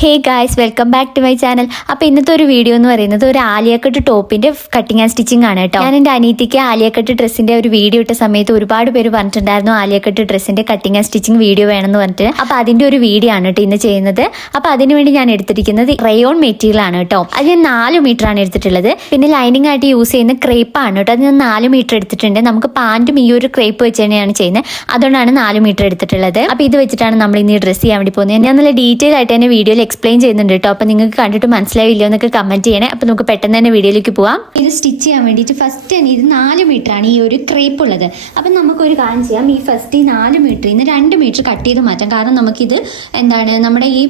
Hey guys, welcome back to my channel. അപ്പോൾ ഇന്നത്തെ ഒരു വീഡിയോ എന്ന് പറയുന്നത് ഒരു ആലിയക്കട്ട് ടോപ്പിൻ്റെ കട്ടിങ് ആൻഡ് സ്റ്റിച്ചിങ് ആണ് കേട്ടോ. ഞാൻ എൻ്റെ അനീതിക്ക് ആലിയക്കട്ട് ഡ്രസ്സിൻ്റെ ഒരു വീഡിയോ ഇട്ട സമയത്ത് ഒരുപാട് പേര് പറഞ്ഞിട്ടുണ്ടായിരുന്നു ആലിയക്കട്ട് ഡ്രസ്സിൻ്റെ കട്ടിങ് ആൻഡ് സ്റ്റിച്ചിങ് വീഡിയോ വേണമെന്ന് പറഞ്ഞിട്ട്. അപ്പോൾ അതിൻ്റെ ഒരു വീഡിയോ ആണ് കേട്ടോ ഇന്ന് ചെയ്യുന്നത്. അപ്പോൾ അതിനുവേണ്ടി ഞാൻ എടുത്തിരിക്കുന്നത് റയോൺ മെറ്റീരിയൽ ആണ് കേട്ടോ. അത് ഞാൻ 4 മീറ്റർ ആണ് എടുത്തിട്ടുള്ളത്. പിന്നെ ലൈനിങ് ആയിട്ട് യൂസ് ചെയ്യുന്ന ക്രേപ്പ് ആണ് കേട്ടോ. അത് ഞാൻ 4 മീറ്റർ എടുത്തിട്ടുണ്ട്. നമുക്ക് പാൻറ്റും ഈ ഒരു ക്രേപ്പ് വെച്ച് തന്നെയാണ് ചെയ്യുന്നത്. അതുകൊണ്ടാണ് 4 മീറ്റർ എടുത്തിട്ടുള്ളത്. അപ്പോൾ ഇത് വെച്ചിട്ടാണ് നമ്മൾ ഇന്ന് ഡ്രസ്സ് ചെയ്യാൻ വേണ്ടി പോകുന്നത്. ഞാൻ നല്ല ഡീറ്റെയിൽ ആയിട്ട് തന്നെ വീഡിയോയിൽ എക്സ്പ്ലെയിൻ ചെയ്യുന്നുണ്ട് കേട്ടോ. അപ്പോൾ നിങ്ങൾക്ക് കണ്ടിട്ട് മനസ്സിലാവില്ലോ എന്നൊക്കെ കമന്റ് ചെയ്യണേ. അപ്പോൾ നമുക്ക് പെട്ടെന്ന് തന്നെ വീഡിയോയിലേക്ക് പോവാം. ഇത് സ്റ്റിച്ച് ചെയ്യാൻ വേണ്ടിയിട്ട് ഫസ്റ്റ് തന്നെ ഇത് 4 മീറ്റർ ആണ് ഈ ഒരു ക്രേപ്പ് ഉള്ളത്. അപ്പം നമുക്കൊരു കാര്യം ചെയ്യാം. ഈ ഫസ്റ്റ് ഈ 4 മീറ്ററിൽ നിന്ന് 2 മീറ്റർ കട്ട് ചെയ്ത് മാറ്റാം. കാരണം നമുക്കിത് നമ്മുടെ ഈ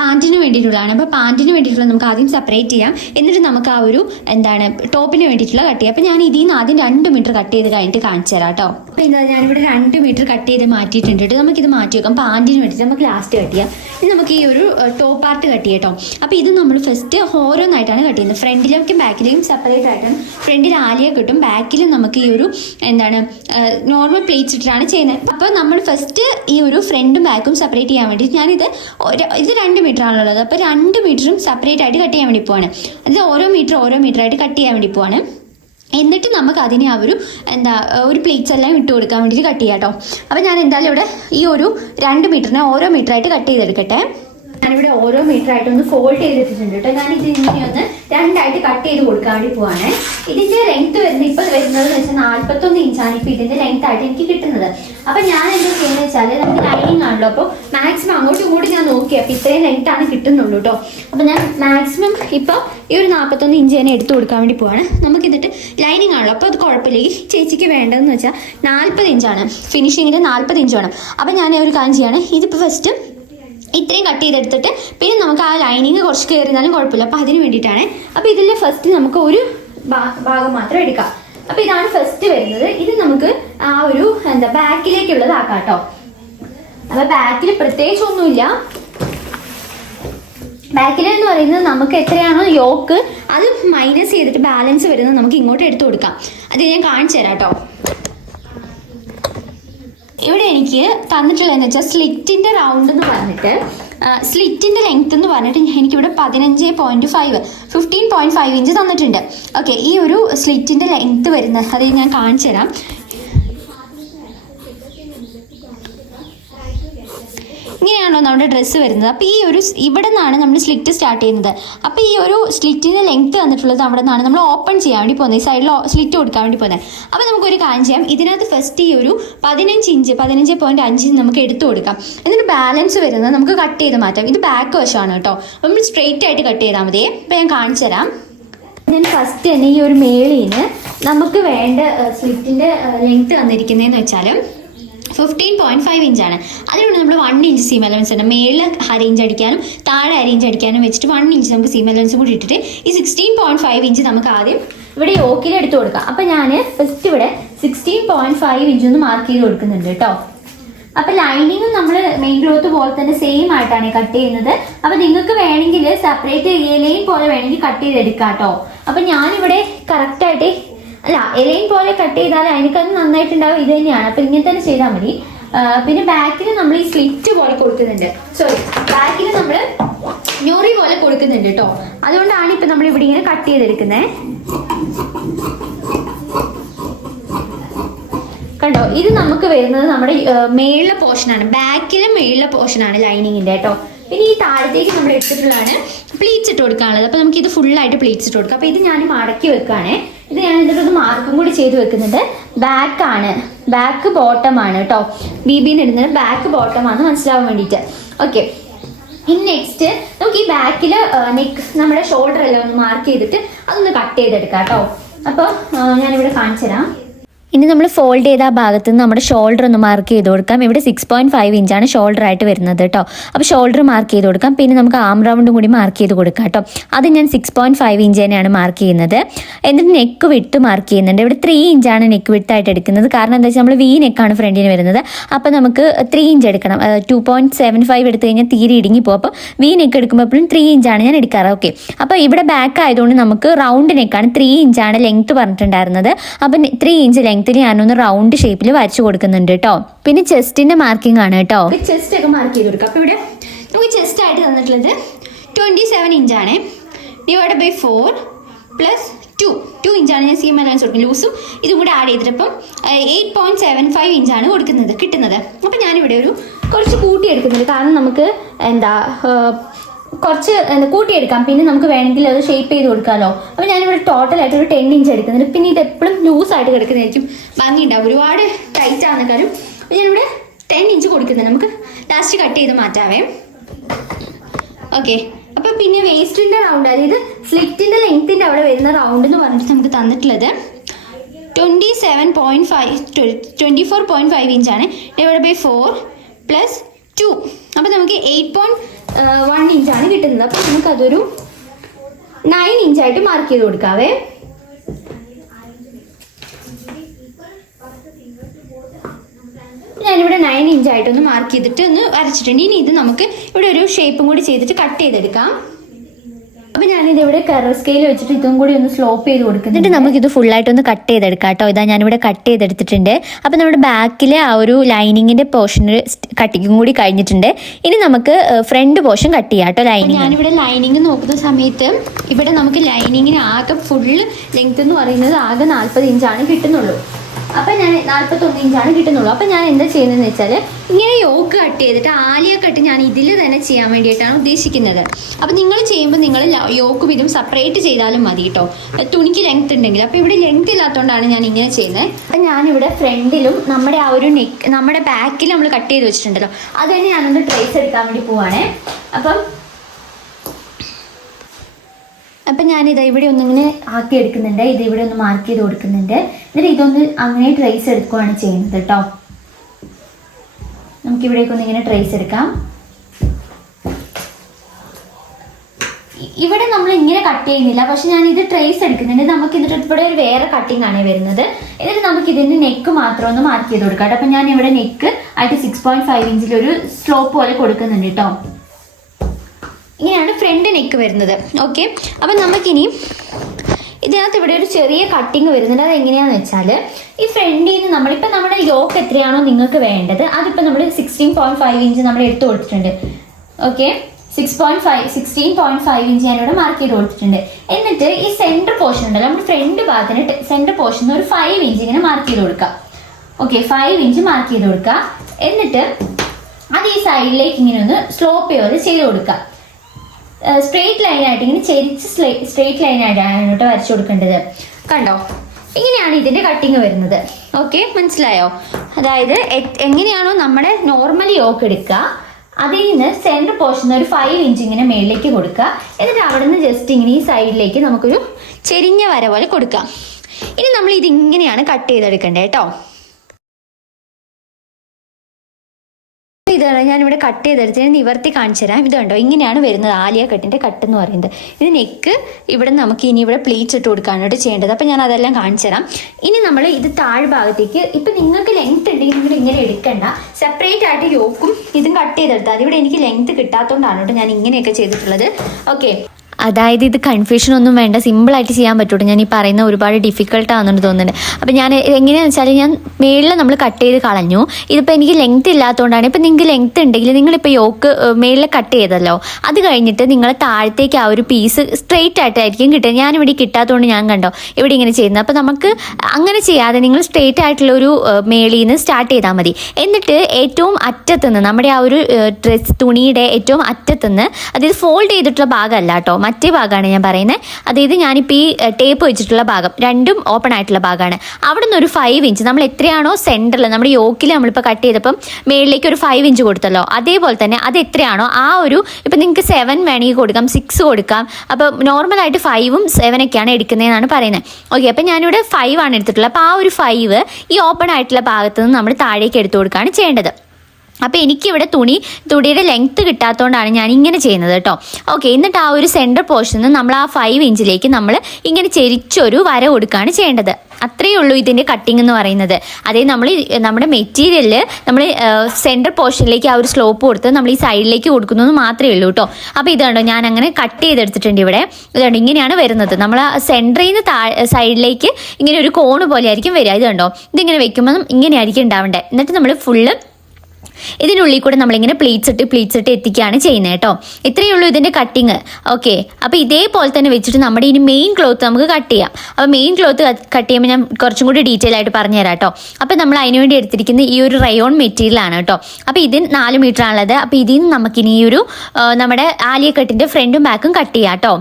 പാൻറ്റിന് വേണ്ടിയിട്ടുള്ളതാണ്. അപ്പോൾ പാൻറ്റിന് വേണ്ടിയിട്ടുള്ള നമുക്ക് ആദ്യം സെപ്പറേറ്റ് ചെയ്യാം. എന്നിട്ട് നമുക്ക് ആ ഒരു ടോപ്പിന് വേണ്ടിയിട്ടുള്ള കട്ട് ചെയ്യാം. അപ്പോൾ ഞാൻ ഇതിൽ നിന്ന് ആദ്യം 2 മീറ്റർ കട്ട് ചെയ്ത് കഴിഞ്ഞിട്ട് കാണിച്ചു തരാം കേട്ടോ. അപ്പോൾ എന്താ ഞാനിവിടെ 2 മീറ്റർ കട്ട് ചെയ്ത് മാറ്റിയിട്ടുണ്ട്. നമുക്കിത് മാറ്റി വെക്കാം. പാൻറ്റിന് വേണ്ടിയിട്ട് നമുക്ക് ലാസ്റ്റ് കട്ട് ചെയ്യാം. ഇനി നമുക്ക് ഈ ഒരു ടോപ്പ് പാർട്ട് കട്ട് ചെയ്യാം കേട്ടോ. അപ്പോൾ ഇത് നമ്മൾ ഫസ്റ്റ് ഓരോന്നായിട്ടാണ് കട്ട് ചെയ്യുന്നത്. ഫ്രണ്ടിലേക്കും ബാക്കിലേക്കും സെപ്പറേറ്റ് ആയിട്ടാണ്. ഫ്രണ്ടിൽ ആലിയ കിട്ടും, ബാക്കിൽ നമുക്ക് ഈ ഒരു നോർമൽ പ്ലേറ്റ്സ് ഇട്ടിട്ടാണ് ചെയ്യുന്നത്. അപ്പോൾ നമ്മൾ ഫസ്റ്റ് ഈ ഒരു ഫ്രണ്ടും ബാക്കും സെപ്പറേറ്റ് ചെയ്യാൻ വേണ്ടി ഇത് 2 മീറ്റർ ആണുള്ളത്. അപ്പോൾ 2 മീറ്ററും സെപ്പറേറ്റ് ആയിട്ട് കട്ട് ചെയ്യാൻ വേണ്ടി പോവാണ്. അതിൽ ഓരോ മീറ്റർ ആയിട്ട് കട്ട് ചെയ്യാൻ വേണ്ടി പോവാണ്. എന്നിട്ട് നമുക്ക് അതിനെ ആ ഒരു പ്ലേറ്റ്സ് എല്ലാം ഇട്ട് കൊടുക്കാൻ വേണ്ടിയിട്ട് കട്ട് ചെയ്യാം കേട്ടോ. അപ്പോൾ ഞാൻ എന്തായാലും ഇവിടെ ഈ ഒരു 2 മീറ്ററിനെ ഓരോ മീറ്ററായിട്ട് കട്ട് ചെയ്തെടുക്കട്ടെ. ഞാനിവിടെ ഓരോ മീറ്റർ ആയിട്ട് ഒന്ന് ഫോൾഡ് ചെയ്തിട്ടുണ്ട് കേട്ടോ. ഞാനിത് ഇങ്ങനെ ഒന്ന് 2 ആയിട്ട് കട്ട് ചെയ്ത് കൊടുക്കാൻ വേണ്ടി പോവാണ്. ഇതിന്റെ ലെങ്ത് ഇപ്പോൾ വരുന്നത് വെച്ചാൽ 41 ഇഞ്ചാണ് ഇപ്പോൾ ഇതിന്റെ ലെങ്ത് ആയിട്ട് എനിക്ക് കിട്ടുന്നത്. അപ്പം ഞാൻ എന്താ ചെയ്യുന്നത് വെച്ചാൽ നമുക്ക് ലൈനിങ് ആണല്ലോ. അപ്പോൾ മാക്സിമം അങ്ങോട്ടും ഇങ്ങോട്ടും ഞാൻ നോക്കി. അപ്പോൾ ഇത്രയും ലെങ്ത് ആണ് കിട്ടുന്നുള്ളൂ കേട്ടോ. അപ്പോൾ ഞാൻ മാക്സിമം ഇപ്പോൾ ഈ ഒരു 41 ഇഞ്ച് തന്നെ എടുത്തു കൊടുക്കാൻ വേണ്ടി പോവാണ്. നമുക്ക് എന്നിട്ട് ലൈനിങ് ആണല്ലോ, അപ്പോൾ അത് കുഴപ്പമില്ല. ഈ ചേച്ചിക്ക് വേണ്ടതെന്ന് വെച്ചാൽ 40 ഇഞ്ചാണ് ഫിനിഷിങ്ങിന് 40 ഇഞ്ച് വേണം. അപ്പം ഞാൻ ഒരു കാര്യം ചെയ്യാണ്. ഇതിപ്പോൾ ഫസ്റ്റ് ഇത്രയും കട്ട് ചെയ്തെടുത്തിട്ട് പിന്നെ നമുക്ക് ആ ലൈനിങ് കുറച്ച് കയറിയാലും കുഴപ്പമില്ല. അപ്പോൾ അതിന് വേണ്ടിയിട്ടാണ്. അപ്പോൾ ഇതിൽ ഫസ്റ്റ് നമുക്ക് ഒരു ഭാഗം മാത്രം എടുക്കാം. അപ്പോൾ ഇതാണ് ഫസ്റ്റ് വരുന്നത്. ഇത് നമുക്ക് ആ ഒരു ബാക്കിലേക്കുള്ളതാക്കാം കേട്ടോ. അപ്പോൾ ബാക്കിൽ പ്രത്യേകിച്ച് ഒന്നുമില്ല. ബാക്കിൽ എന്ന് പറയുന്നത് നമുക്ക് എത്രയാണോ യോക്ക് അത് മൈനസ് ചെയ്തിട്ട് ബാലൻസ് വരുന്നത് നമുക്ക് ഇങ്ങോട്ട് എടുത്തു കൊടുക്കാം. അത് ഞാൻ കാണിച്ചു തരാം കേട്ടോ. ഇവിടെ എനിക്ക് തന്നിട്ടുള്ളതെന്ന് വെച്ചാൽ സ്ലിറ്റിൻ്റെ റൗണ്ട് എന്ന് പറഞ്ഞിട്ട് സ്ലിറ്റിൻ്റെ ലെങ്ത് എന്ന് പറഞ്ഞിട്ട് എനിക്കിവിടെ 15.5 ഇഞ്ച് തന്നിട്ടുണ്ട്. ഓക്കെ, ഈ ഒരു സ്ലിറ്റിൻ്റെ ലെങ്ത് വരുന്നത് അത് ഞാൻ കാണിച്ചു തരാം. ഇങ്ങനെയാണല്ലോ നമ്മുടെ ഡ്രസ്സ് വരുന്നത്. അപ്പോൾ ഈ ഒരു ഇവിടെ നിന്നാണ് നമ്മൾ സ്ലിറ്റ് സ്റ്റാർട്ട് ചെയ്യുന്നത്. അപ്പോൾ ഈ ഒരു സ്ലിറ്റിൻ്റെ ലെങ്ത് തന്നിട്ടുള്ളത് അവിടെ നിന്നാണ് നമ്മൾ ഓപ്പൺ ചെയ്യാൻ വേണ്ടി പോകുന്നത്. ഈ സൈഡിൽ സ്ലിറ്റ് കൊടുക്കാൻ വേണ്ടി പോകുന്നത്. അപ്പോൾ നമുക്കൊരു കാര്യം ചെയ്യാം. ഇതിനകത്ത് ഫസ്റ്റ് ഈ ഒരു 15.5 നമുക്ക് എടുത്തു കൊടുക്കാം. എന്നിട്ട് ബാലൻസ് വരുന്നത് നമുക്ക് കട്ട് ചെയ്ത് മാറ്റാം. ഇത് ബാക്ക് വശമാണ് കേട്ടോ. അപ്പോൾ നമ്മൾ സ്ട്രെയിറ്റ് ആയിട്ട് കട്ട് ചെയ്താൽ മതിയേ. അപ്പോൾ ഞാൻ കാണിച്ചു തരാം. ഞാൻ ഫസ്റ്റ് തന്നെ ഈ ഒരു മേളിന് നമുക്ക് വേണ്ട സ്ലിറ്റിൻ്റെ ലെങ്ത് തന്നിരിക്കുന്നതെന്ന് വെച്ചാൽ 15.5 ഇഞ്ചാണ്. അതിനുകൊണ്ട് നമ്മൾ 1 ഇഞ്ച് സീം അലവൻസ് ഉണ്ട്. മേളിൽ അറേഞ്ച് അടിക്കാനും താഴെ അറേഞ്ച് അടിക്കാനും വെച്ചിട്ട് 1 ഇഞ്ച് നമുക്ക് സീം അലവൻസും കൂടി ഇട്ടിട്ട് ഈ 16.5 ഇഞ്ച് നമുക്ക് ആദ്യം ഇവിടെ യോക്കിൽ എടുത്ത് കൊടുക്കാം. അപ്പം ഞാൻ ഫസ്റ്റ് ഇവിടെ 16.5 ഇഞ്ച് ഒന്ന് മാർക്ക് ചെയ്ത് കൊടുക്കുന്നുണ്ട് കേട്ടോ. അപ്പം ലൈനിങ്ങും നമ്മൾ മെയിൻ ക്ലോത്ത് പോലെ തന്നെ സെയിം ആയിട്ടാണ് കട്ട് ചെയ്യുന്നത്. അപ്പം നിങ്ങൾക്ക് വേണമെങ്കിൽ സെപ്പറേറ്റ് എലൈൻ പോലെ വേണമെങ്കിൽ കട്ട് ചെയ്തെടുക്കാം കേട്ടോ. അപ്പം ഞാനിവിടെ കറക്റ്റായിട്ട് എലൈൻ പോലെ കട്ട് ചെയ്താൽ അതിനൊക്കെ നന്നായിട്ടുണ്ടാവും. ഇത് തന്നെയാണ്. അപ്പം ഇങ്ങനെ തന്നെ ചെയ്താൽ മതി. പിന്നെ ബാക്കിൽ നമ്മൾ ഈ സ്ലിറ്റ് പോലെ കൊടുക്കുന്നുണ്ട്. ബാക്കിൽ നമ്മൾ ഞൊറി പോലെ കൊടുക്കുന്നുണ്ട് കേട്ടോ. അതുകൊണ്ടാണ് ഇപ്പം നമ്മൾ ഇവിടെ ഇങ്ങനെ കട്ട് ചെയ്തെടുക്കുന്നത്. കണ്ടോ, ഇത് നമുക്ക് വരുന്നത് നമ്മുടെ മേളിലെ പോർഷനാണ്. ബാക്കിലെ മേളിലെ പോർഷനാണ് ലൈനിങ്ങിൻ്റെ കേട്ടോ. പിന്നെ ഈ താഴത്തേക്ക് നമ്മൾ എടുത്തിട്ടുള്ളതാണ് പ്ലീറ്റ്സ് ഇട്ട് കൊടുക്കാനുള്ളത്. അപ്പോൾ നമുക്ക് ഇത് ഫുള്ളായിട്ട് പ്ലീറ്റ്സ് ഇട്ട് കൊടുക്കാം. അപ്പോൾ ഇത് ഞാൻ മടക്കി വെക്കുകയാണ്. ഇത് ഞാൻ ഇതിലൊന്ന് മാർക്കും കൂടി ചെയ്ത് വെക്കുന്നുണ്ട്. ബാക്ക് ബോട്ടമാണ് കേട്ടോ. ബിബിന്ന് ഇടുന്നത് ബാക്ക് ബോട്ടമാണെന്ന് മനസ്സിലാവാൻ വേണ്ടിയിട്ട്. ഓക്കെ, ഇനി നെക്സ്റ്റ് നമുക്ക് ഈ ബാക്കിൽ നെക്ക് നമ്മുടെ ഷോൾഡർ എല്ലാം ഒന്ന് മാർക്ക് ചെയ്തിട്ട് അതൊന്ന് കട്ട് ചെയ്തെടുക്കാം കേട്ടോ. അപ്പോൾ ഞാനിവിടെ കാണിച്ചു തരാം. ഇനി നമ്മൾ ഫോൾഡ് ചെയ്ത ആ ഭാഗത്ത് നിന്ന് നമ്മുടെ ഷോൾഡർ ഒന്ന് മാർക്ക് ചെയ്ത് കൊടുക്കാം. ഇവിടെ 6.5 ഇഞ്ചാണ് ഷോൾഡർ ആയിട്ട് വരുന്നത് കേട്ടോ. അപ്പോൾ ഷോൾഡർ മാർക്ക് ചെയ്ത് കൊടുക്കാം. പിന്നെ നമുക്ക് ആം റൗണ്ടും കൂടി മാർക്ക് ചെയ്ത് കൊടുക്കാം കേട്ടോ. അത് ഞാൻ 6.5 ഇഞ്ച് തന്നെയാണ് മാർക്ക് ചെയ്യുന്നത്. എന്നിട്ട് നെക്ക് വിട്ട് മാർക്ക് ചെയ്യുന്നുണ്ട്. ഇവിടെ 3 ഇഞ്ചാണ് നെക്ക് വിട്ടായിട്ട് എടുക്കുന്നത്. കാരണം എന്താ വെച്ചാൽ നമ്മൾ വി നെക്കാണ് ഫ്രണ്ടിന് വരുന്നത്. അപ്പോൾ നമുക്ക് 3 ഇഞ്ച് എടുക്കണം. 2.75 എടുത്തു കഴിഞ്ഞാൽ തീരെ ഇടുങ്ങി പോകും. അപ്പോൾ വി നെക്ക് എടുക്കുമ്പോൾ എപ്പോഴും 3 ഇഞ്ചാണ് ഞാൻ എടുക്കാറ്. ഓക്കെ, അപ്പോൾ ഇവിടെ ബാക്ക് ആയതുകൊണ്ട് നമുക്ക് റൗണ്ട് നെക്കാണ്. 3 ഇഞ്ചാണ് ലെങ്ത് പറഞ്ഞിട്ടുണ്ടായിരുന്നത്. അപ്പം 3 ഇഞ്ച് ലെങ്ത്തിൽ ഞാനൊന്ന് റൗണ്ട് ഷേപ്പിൽ വരച്ചു കൊടുക്കുന്നുണ്ട് കേട്ടോ. പിന്നെ ചെസ്റ്റിന്റെ മാർക്കിംഗ് ആണ് കേട്ടോ. ചെസ്റ്റ് ഒക്കെ മാർക്ക് ചെയ്ത് കൊടുക്കാം. അപ്പോൾ ഇവിടെ നമുക്ക് ചെസ്റ്റ് ആയിട്ട് തന്നിട്ടുള്ളത് 27 ഇഞ്ചാണ്. ഡിവൈഡ് ബൈ 4 പ്ലസ് 2 ഇഞ്ചാണ് ഞാൻ സീം അലവൻസ് കൊടുക്കുന്നത്. ലൂസും ഇതും കൂടെ ആഡ് ചെയ്തിട്ടപ്പം 8.75 ഇഞ്ചാണ് കിട്ടുന്നത്. അപ്പം ഞാനിവിടെ കുറച്ച് കൂട്ടിയെടുക്കുന്നുണ്ട്. കാരണം നമുക്ക് കുറച്ച് കൂട്ടിയെടുക്കാം, പിന്നെ നമുക്ക് വേണമെങ്കിൽ അത് ഷേപ്പ് ചെയ്ത് കൊടുക്കാമല്ലോ. അപ്പോൾ ഞാനിവിടെ ടോട്ടലായിട്ട് ഒരു 10 ഇഞ്ച് എടുക്കുന്നുണ്ട്. പിന്നെ ഇത് എപ്പോഴും ലൂസായിട്ട് കിടക്കുന്നതായിരിക്കും ഭംഗി ഉണ്ടാവും, ഒരുപാട് ടൈറ്റ് ആണെന്നേക്കാളും. അപ്പോൾ ഞാനിവിടെ 10 ഇഞ്ച് കൊടുക്കുന്നുണ്ട്. നമുക്ക് ലാസ്റ്റ് കട്ട് ചെയ്ത് മാറ്റാവേ. ഓക്കെ, അപ്പോൾ പിന്നെ വേസ്റ്റിൻ്റെ റൗണ്ട്, അതായത് സ്ലിറ്റിൻ്റെ ലെങ്ത്തിൻ്റെ അവിടെ വരുന്ന റൗണ്ട് എന്ന് പറഞ്ഞിട്ട് നമുക്ക് തന്നിട്ടുള്ളത് 24.5 ഇഞ്ചാണ്. ഡിവൈഡ് ബൈ 4 പ്ലസ് 2, അപ്പോൾ നമുക്ക് 8.1 ഇഞ്ചാണ് കിട്ടുന്നത്. അപ്പോൾ നമുക്കതൊരു 9 ഇഞ്ചായിട്ട് മാർക്ക് ചെയ്ത് കൊടുക്കാവേ. ഞാനിവിടെ 9 ഇഞ്ചായിട്ടൊന്ന് മാർക്ക് ചെയ്തിട്ട് ഒന്ന് വരച്ചിട്ടുണ്ട്. ഇനി ഇത് നമുക്ക് ഇവിടെ ഒരു ഷേപ്പും കൂടി ചെയ്തിട്ട് കട്ട് ചെയ്തെടുക്കാം. അപ്പോൾ ഞാനിത് ഇവിടെ കർവ് സ്കെയിൽ വെച്ചിട്ട് ഇതും കൂടി ഒന്ന് സ്ലോപ്പ് ചെയ്ത് കൊടുക്കുന്നുണ്ട്. എന്നിട്ട് നമുക്കിത് ഫുള്ളായിട്ടൊന്ന് കട്ട് ചെയ്തെടുക്കാം കേട്ടോ. ഇതാ ഞാനിവിടെ കട്ട് ചെയ്തെടുത്തിട്ടുണ്ട്. അപ്പോൾ നമ്മുടെ ബാക്കിലെ ആ ഒരു ലൈനിങ്ങിൻ്റെ പോർഷന് കട്ടിങ്ങും കൂടി കഴിഞ്ഞിട്ടുണ്ട്. ഇനി നമുക്ക് ഫ്രണ്ട് പോർഷൻ കട്ട് ചെയ്യാം കേട്ടോ. ലൈനിങ് ഞാനിവിടെ ലൈനിങ് നോക്കുന്ന സമയത്ത് ഇവിടെ നമുക്ക് ലൈനിങ്ങിന് ആകെ ഫുൾ ലെങ്ത് എന്ന് പറയുന്നത് ആകെ 40 ഇഞ്ചാണ് കിട്ടുന്നുള്ളൂ. അപ്പം ഞാൻ 41 ഇഞ്ചാണ് കിട്ടുന്നുള്ളൂ. അപ്പം ഞാൻ എന്താ ചെയ്യുന്നതെന്ന് വെച്ചാൽ ഇങ്ങനെ യോക്ക് കട്ട് ചെയ്തിട്ട് ആലിയ കട്ട് ഞാൻ ഇതിൽ തന്നെ ചെയ്യാൻ വേണ്ടിയിട്ടാണ് ഉദ്ദേശിക്കുന്നത്. അപ്പം നിങ്ങൾ ചെയ്യുമ്പോൾ നിങ്ങൾ യോക്കും ഇതും സെപ്പറേറ്റ് ചെയ്താലും മതി കേട്ടോ, തുണിക്ക് ലെങ്ത് ഉണ്ടെങ്കിൽ. അപ്പോൾ ഇവിടെ ലെങ്ത് ഇല്ലാത്തതുകൊണ്ടാണ് ഞാൻ ഇങ്ങനെ ചെയ്യുന്നത്. അപ്പം ഞാനിവിടെ ഫ്രണ്ടിലും നമ്മുടെ ആ ഒരു നെക്ക്, നമ്മുടെ ബാക്കിൽ നമ്മൾ കട്ട് ചെയ്ത് വെച്ചിട്ടുണ്ടല്ലോ, അത് തന്നെ ഞാനൊന്ന് ട്രേസ് എടുക്കാൻ വേണ്ടി പോവാണേ. അപ്പം ഞാനിത് ഇവിടെ ഒന്നിങ്ങനെ ആക്കി എടുക്കുന്നുണ്ട്. ഇത് ഇവിടെ ഒന്ന് മാർക്ക് ചെയ്ത് കൊടുക്കുന്നുണ്ട്. എന്നിട്ട് ഇതൊന്ന് അങ്ങനെ ട്രേസ് എടുക്കുകയാണ് ചെയ്യുന്നത് കേട്ടോ. നമുക്കിവിടേക്കൊന്ന് ഇങ്ങനെ ട്രേസ് എടുക്കാം. ഇവിടെ നമ്മൾ ഇങ്ങനെ കട്ട് ചെയ്യുന്നില്ല, പക്ഷെ ഞാൻ ഇത് ട്രേസ് എടുക്കുന്നുണ്ട്. നമുക്ക് ഇതിട്ട് ഇവിടെ ഒരു വേറെ കട്ടിങ് ആണ് വരുന്നത്. എന്നിട്ട് നമുക്ക് ഇതിൻ്റെ നെക്ക് മാത്രം ഒന്ന് മാർക്ക് ചെയ്ത് കൊടുക്കാം. അപ്പം ഞാൻ ഇവിടെ നെക്ക് ആയിട്ട് 6.5 ഇഞ്ചിലൊരു സ്ലോപ്പ് പോലെ കൊടുക്കുന്നുണ്ട് കേട്ടോ. ഇങ്ങനെയാണ് ഫ്രണ്ട് നെക്ക് വരുന്നത്. ഓക്കെ, അപ്പം നമുക്കിനി ഇതിനകത്ത് ഇവിടെ ഒരു ചെറിയ കട്ടിങ് വരുന്നുണ്ട്. അത് എങ്ങനെയാണെന്ന് വെച്ചാൽ ഈ ഫ്രണ്ടിൽ നിന്ന് നമ്മളിപ്പോൾ നമ്മുടെ യോക്ക് എത്രയാണോ നിങ്ങൾക്ക് വേണ്ടത് അതിപ്പോൾ നമ്മൾ 16.5 ഇഞ്ച് നമ്മൾ എടുത്ത് കൊടുത്തിട്ടുണ്ട്. ഓക്കെ, 16.5 ഇഞ്ച് ഞാനിവിടെ മാർക്ക് ചെയ്ത് കൊടുത്തിട്ടുണ്ട്. എന്നിട്ട് ഈ സെൻറ്റർ പോർഷൻ ഉണ്ടല്ലോ, നമ്മുടെ ഫ്രണ്ട് ഭാഗത്തിന് സെൻറ്റർ പോർഷൻ ഒരു 5 ഇഞ്ച് ഇങ്ങനെ മാർക്ക് ചെയ്ത് കൊടുക്കുക. ഓക്കെ, 5 ഇഞ്ച് മാർക്ക് ചെയ്ത് കൊടുക്കുക. എന്നിട്ട് അത് ഈ സൈഡിലേക്ക് ഇങ്ങനെ ഒന്ന് സ്ലോപ്പ് ചെയ്ത് കൊടുക്കുക. സ്ട്രെയിറ്റ് ലൈനായിട്ട് ഇങ്ങനെ ചെരിച്ച് സ്ട്രെയിറ്റ് ലൈനായിട്ടാണ് കേട്ടോ വരച്ചു കൊടുക്കേണ്ടത്. കണ്ടോ, ഇങ്ങനെയാണ് ഇതിൻ്റെ കട്ടിങ് വരുന്നത്. ഓക്കെ, മനസ്സിലായോ? അതായത് എങ്ങനെയാണോ നമ്മുടെ നോർമൽ യോക്ക് എടുക്കുക, അതിൽ നിന്ന് സെൻറ്റർ പോർഷൻ ഒരു 5 ഇഞ്ച് ഇങ്ങനെ മേളിലേക്ക് കൊടുക്കുക. എന്നിട്ട് അവിടെ നിന്ന് ജസ്റ്റ് ഇങ്ങനെ ഈ സൈഡിലേക്ക് നമുക്കൊരു ചെരിഞ്ഞ വര പോലെ കൊടുക്കാം. ഇനി നമ്മൾ ഇതിങ്ങനെയാണ് കട്ട് ചെയ്തെടുക്കേണ്ടത് കേട്ടോ. ഇതാണ് ഞാനിവിടെ കട്ട് ചെയ്തെടുത്ത് നിവർത്തി കാണിച്ചു തരാം. ഇത് കണ്ടോ, ഇങ്ങനെയാണ് വരുന്നത് ആലിയ കട്ടിൻ്റെ കട്ട് എന്ന് പറയുന്നത്. ഇത് നെക്ക് ഇവിടെ നമുക്ക് ഇനി ഇവിടെ പ്ലീറ്റ്സ് ഇട്ട് കൊടുക്കാനായിട്ട് ചെയ്യേണ്ടത്. അപ്പം ഞാൻ അതെല്ലാം കാണിച്ചു തരാം. ഇനി നമ്മൾ ഇത് താഴ്ഭാഗത്തേക്ക് ഇപ്പം നിങ്ങൾക്ക് ലെങ്ത് ഉണ്ടെങ്കിൽ നിങ്ങൾ ഇങ്ങനെ എടുക്കണ്ട, സെപ്പറേറ്റ് ആയിട്ട് യോക്കും ഇതും കട്ട് ചെയ്തെടുത്താൽ. അതിവിടെ എനിക്ക് ലെങ്ത് കിട്ടാത്തതുകൊണ്ടാണ് കേട്ടോ ഞാൻ ഇങ്ങനെയൊക്കെ ചെയ്തിട്ടുള്ളത്. ഓക്കെ, അതായത് ഇത് കൺഫ്യൂഷൻ ഒന്നും വേണ്ട, സിമ്പിളായിട്ട് ചെയ്യാൻ പറ്റുള്ളൂ. ഞാൻ ഈ പറയുന്ന ഒരുപാട് ഡിഫിക്കൽട്ടാണെന്ന് തോന്നുന്നുണ്ട്. അപ്പം ഞാൻ എങ്ങനെയാണെന്ന് വെച്ചാൽ ഞാൻ മേളിൽ നമ്മൾ കട്ട് ചെയ്ത് കളഞ്ഞു. ഇതിപ്പോൾ എനിക്ക് ലെങ്ത് ഇല്ലാത്തതുകൊണ്ടാണ്. ഇപ്പം നിങ്ങൾക്ക് ലെങ്ത് ഉണ്ടെങ്കിൽ നിങ്ങളിപ്പോൾ യോക്ക് മേളിൽ കട്ട് ചെയ്തല്ലോ, അത് കഴിഞ്ഞിട്ട് നിങ്ങൾ താഴത്തേക്ക് ആ ഒരു പീസ് സ്ട്രെയിറ്റ് ആയിട്ടായിരിക്കും കിട്ടുക. ഞാനിവിടെ കിട്ടാത്തതുകൊണ്ട് ഞാൻ കണ്ടോ ഇവിടെ ഇങ്ങനെ ചെയ്യുന്നത്. അപ്പോൾ നമുക്ക് അങ്ങനെ ചെയ്യാതെ നിങ്ങൾ സ്ട്രെയിറ്റ് ആയിട്ടുള്ള ഒരു മേളിൽ നിന്ന് സ്റ്റാർട്ട് ചെയ്താൽ മതി. എന്നിട്ട് ഏറ്റവും അറ്റത്തുനിന്ന് നമ്മുടെ ആ ഒരു ഡ്രസ് തുണിയുടെ ഏറ്റവും അറ്റത്തുനിന്ന്, അതായത് ഫോൾഡ് ചെയ്തിട്ടുള്ള ഭാഗമല്ല കേട്ടോ, മറ്റേ ഭാഗമാണ് ഞാൻ പറയുന്നത്. അതായത് ഞാനിപ്പോൾ ഈ ടേപ്പ് വെച്ചിട്ടുള്ള ഭാഗം രണ്ടും ഓപ്പൺ ആയിട്ടുള്ള ഭാഗമാണ്. അവിടെ നിന്ന് ഒരു 5 ഇഞ്ച് നമ്മൾ എത്രയാണോ സെൻറ്ററിൽ നമ്മുടെ യോക്കിൽ നമ്മളിപ്പോൾ കട്ട് ചെയ്തപ്പം മേളിലേക്ക് ഒരു 5 ഇഞ്ച് കൊടുത്തല്ലോ, അതേപോലെ തന്നെ അത് എത്രയാണോ ആ ഒരു, ഇപ്പം നിങ്ങൾക്ക് 7 വേണമെങ്കിൽ കൊടുക്കാം, 6 കൊടുക്കാം. അപ്പോൾ നോർമലായിട്ട് 5ഉം 7ഒക്കെയാണ് എടുക്കുന്നതെന്നാണ് പറയുന്നത്. ഓക്കെ, അപ്പം ഞാനിവിടെ 5 ആണ് എടുത്തിട്ടുള്ളത്. അപ്പോൾ ആ ഒരു 5 ഈ ഓപ്പൺ ആയിട്ടുള്ള ഭാഗത്ത് നിന്ന് നമ്മൾ താഴേക്ക് എടുത്തു കൊടുക്കുകയാണ് ചെയ്യേണ്ടത്. അപ്പോൾ എനിക്കിവിടെ തുണിയുടെ ലെങ്ത്ത് കിട്ടാത്തതുകൊണ്ടാണ് ഞാൻ ഇങ്ങനെ ചെയ്യുന്നത് കേട്ടോ. ഓക്കെ, എന്നിട്ട് ആ ഒരു സെൻറ്റർ പോർഷനിൽ നിന്ന് നമ്മൾ ആ 5 ഇഞ്ചിലേക്ക് നമ്മൾ ഇങ്ങനെ ചെരിച്ചൊരു വര കൊടുക്കുകയാണ് ചെയ്യേണ്ടത്. അത്രയേ ഉള്ളൂ ഇതിൻ്റെ കട്ടിങ് എന്ന് പറയുന്നത്. അതായത് നമ്മുടെ മെറ്റീരിയലിൽ നമ്മൾ സെൻറ്റർ പോർഷനിലേക്ക് ആ ഒരു സ്ലോപ്പ് കൊടുത്ത് നമ്മൾ ഈ സൈഡിലേക്ക് കൊടുക്കുന്നത് മാത്രമേ ഉള്ളൂ കേട്ടോ. അപ്പോൾ ഇതുണ്ടോ, ഞാൻ അങ്ങനെ കട്ട് ചെയ്തെടുത്തിട്ടുണ്ട്. ഇവിടെ ഇതുണ്ടോ, ഇങ്ങനെയാണ് വരുന്നത്. നമ്മൾ ആ സെൻറ്ററിൽ നിന്ന് സൈഡിലേക്ക് ഇങ്ങനെ ഒരു കോണ് പോലെ ആയിരിക്കും വരിക. ഇതുണ്ടോ, ഇതിങ്ങനെ വെക്കുമ്പോൾ ഇങ്ങനെയായിരിക്കും ഉണ്ടാവേണ്ടത്. എന്നിട്ട് നമ്മൾ ഫുള്ള് ഇതിനുള്ളിൽ കൂടെ നമ്മളിങ്ങനെ പ്ലീറ്റ്സ് ഇട്ട് എത്തിക്കുകയാണ് ചെയ്യുന്നത് കേട്ടോ. ഇത്രയേ ഉള്ളൂ ഇതിൻ്റെ കട്ടിങ്. ഓക്കെ, അപ്പോൾ ഇതേപോലെ തന്നെ വെച്ചിട്ട് നമ്മുടെ ഇനി മെയിൻ ക്ലോത്ത് നമുക്ക് കട്ട് ചെയ്യാം. അപ്പോൾ മെയിൻ ക്ലോത്ത് കട്ട് ചെയ്യുമ്പോൾ ഞാൻ കുറച്ചും കൂടി ഡീറ്റെയിൽ ആയിട്ട് പറഞ്ഞുതരാം കേട്ടോ. അപ്പോൾ നമ്മൾ അതിന് വേണ്ടി എടുത്തിരിക്കുന്ന ഈ ഒരു റയോൺ മെറ്റീരിയലാണ് കേട്ടോ. അപ്പോൾ ഇതിന് 4 മീറ്റർ ആണുള്ളത്. അപ്പോൾ ഇതിൽ നിന്ന് നമുക്കിനി ഈ ഒരു നമ്മുടെ ആലിയ കട്ടിൻ്റെ ഫ്രണ്ടും ബാക്കും കട്ട് ചെയ്യാം കേട്ടോ.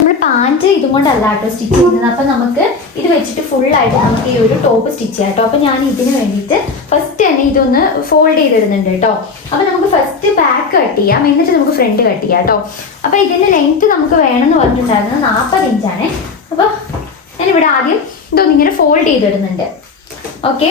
നമ്മൾ പാൻറ്റ് ഇതും കൊണ്ടല്ല കേട്ടോ സ്റ്റിച്ച് ചെയ്യുന്നത്. അപ്പം നമുക്ക് ഇത് വെച്ചിട്ട് ഫുള്ളായിട്ട് നമുക്ക് ഈ ഒരു ടോപ്പ് സ്റ്റിച്ച് ചെയ്യാം കേട്ടോ. അപ്പം ഞാൻ ഇതിന് വേണ്ടിയിട്ട് ഫസ്റ്റ് തന്നെ ഇതൊന്ന് ഫോൾഡ് ചെയ്തിടുന്നുണ്ട് കേട്ടോ. അപ്പം നമുക്ക് ഫസ്റ്റ് ബാക്ക് കട്ട് ചെയ്യാം, എന്നിട്ട് നമുക്ക് ഫ്രണ്ട് കട്ട് ചെയ്യാം കേട്ടോ. അപ്പം ഇതിൻ്റെ ലെങ്ത്ത് നമുക്ക് വേണമെന്ന് പറഞ്ഞിട്ടുണ്ടായിരുന്നത് 40 ഇഞ്ചാണ്. അപ്പോൾ ഞാനിവിടെ ആദ്യം ഇതൊന്നിങ്ങനെ ഫോൾഡ് ചെയ്തിടുന്നുണ്ട്. ഓക്കെ,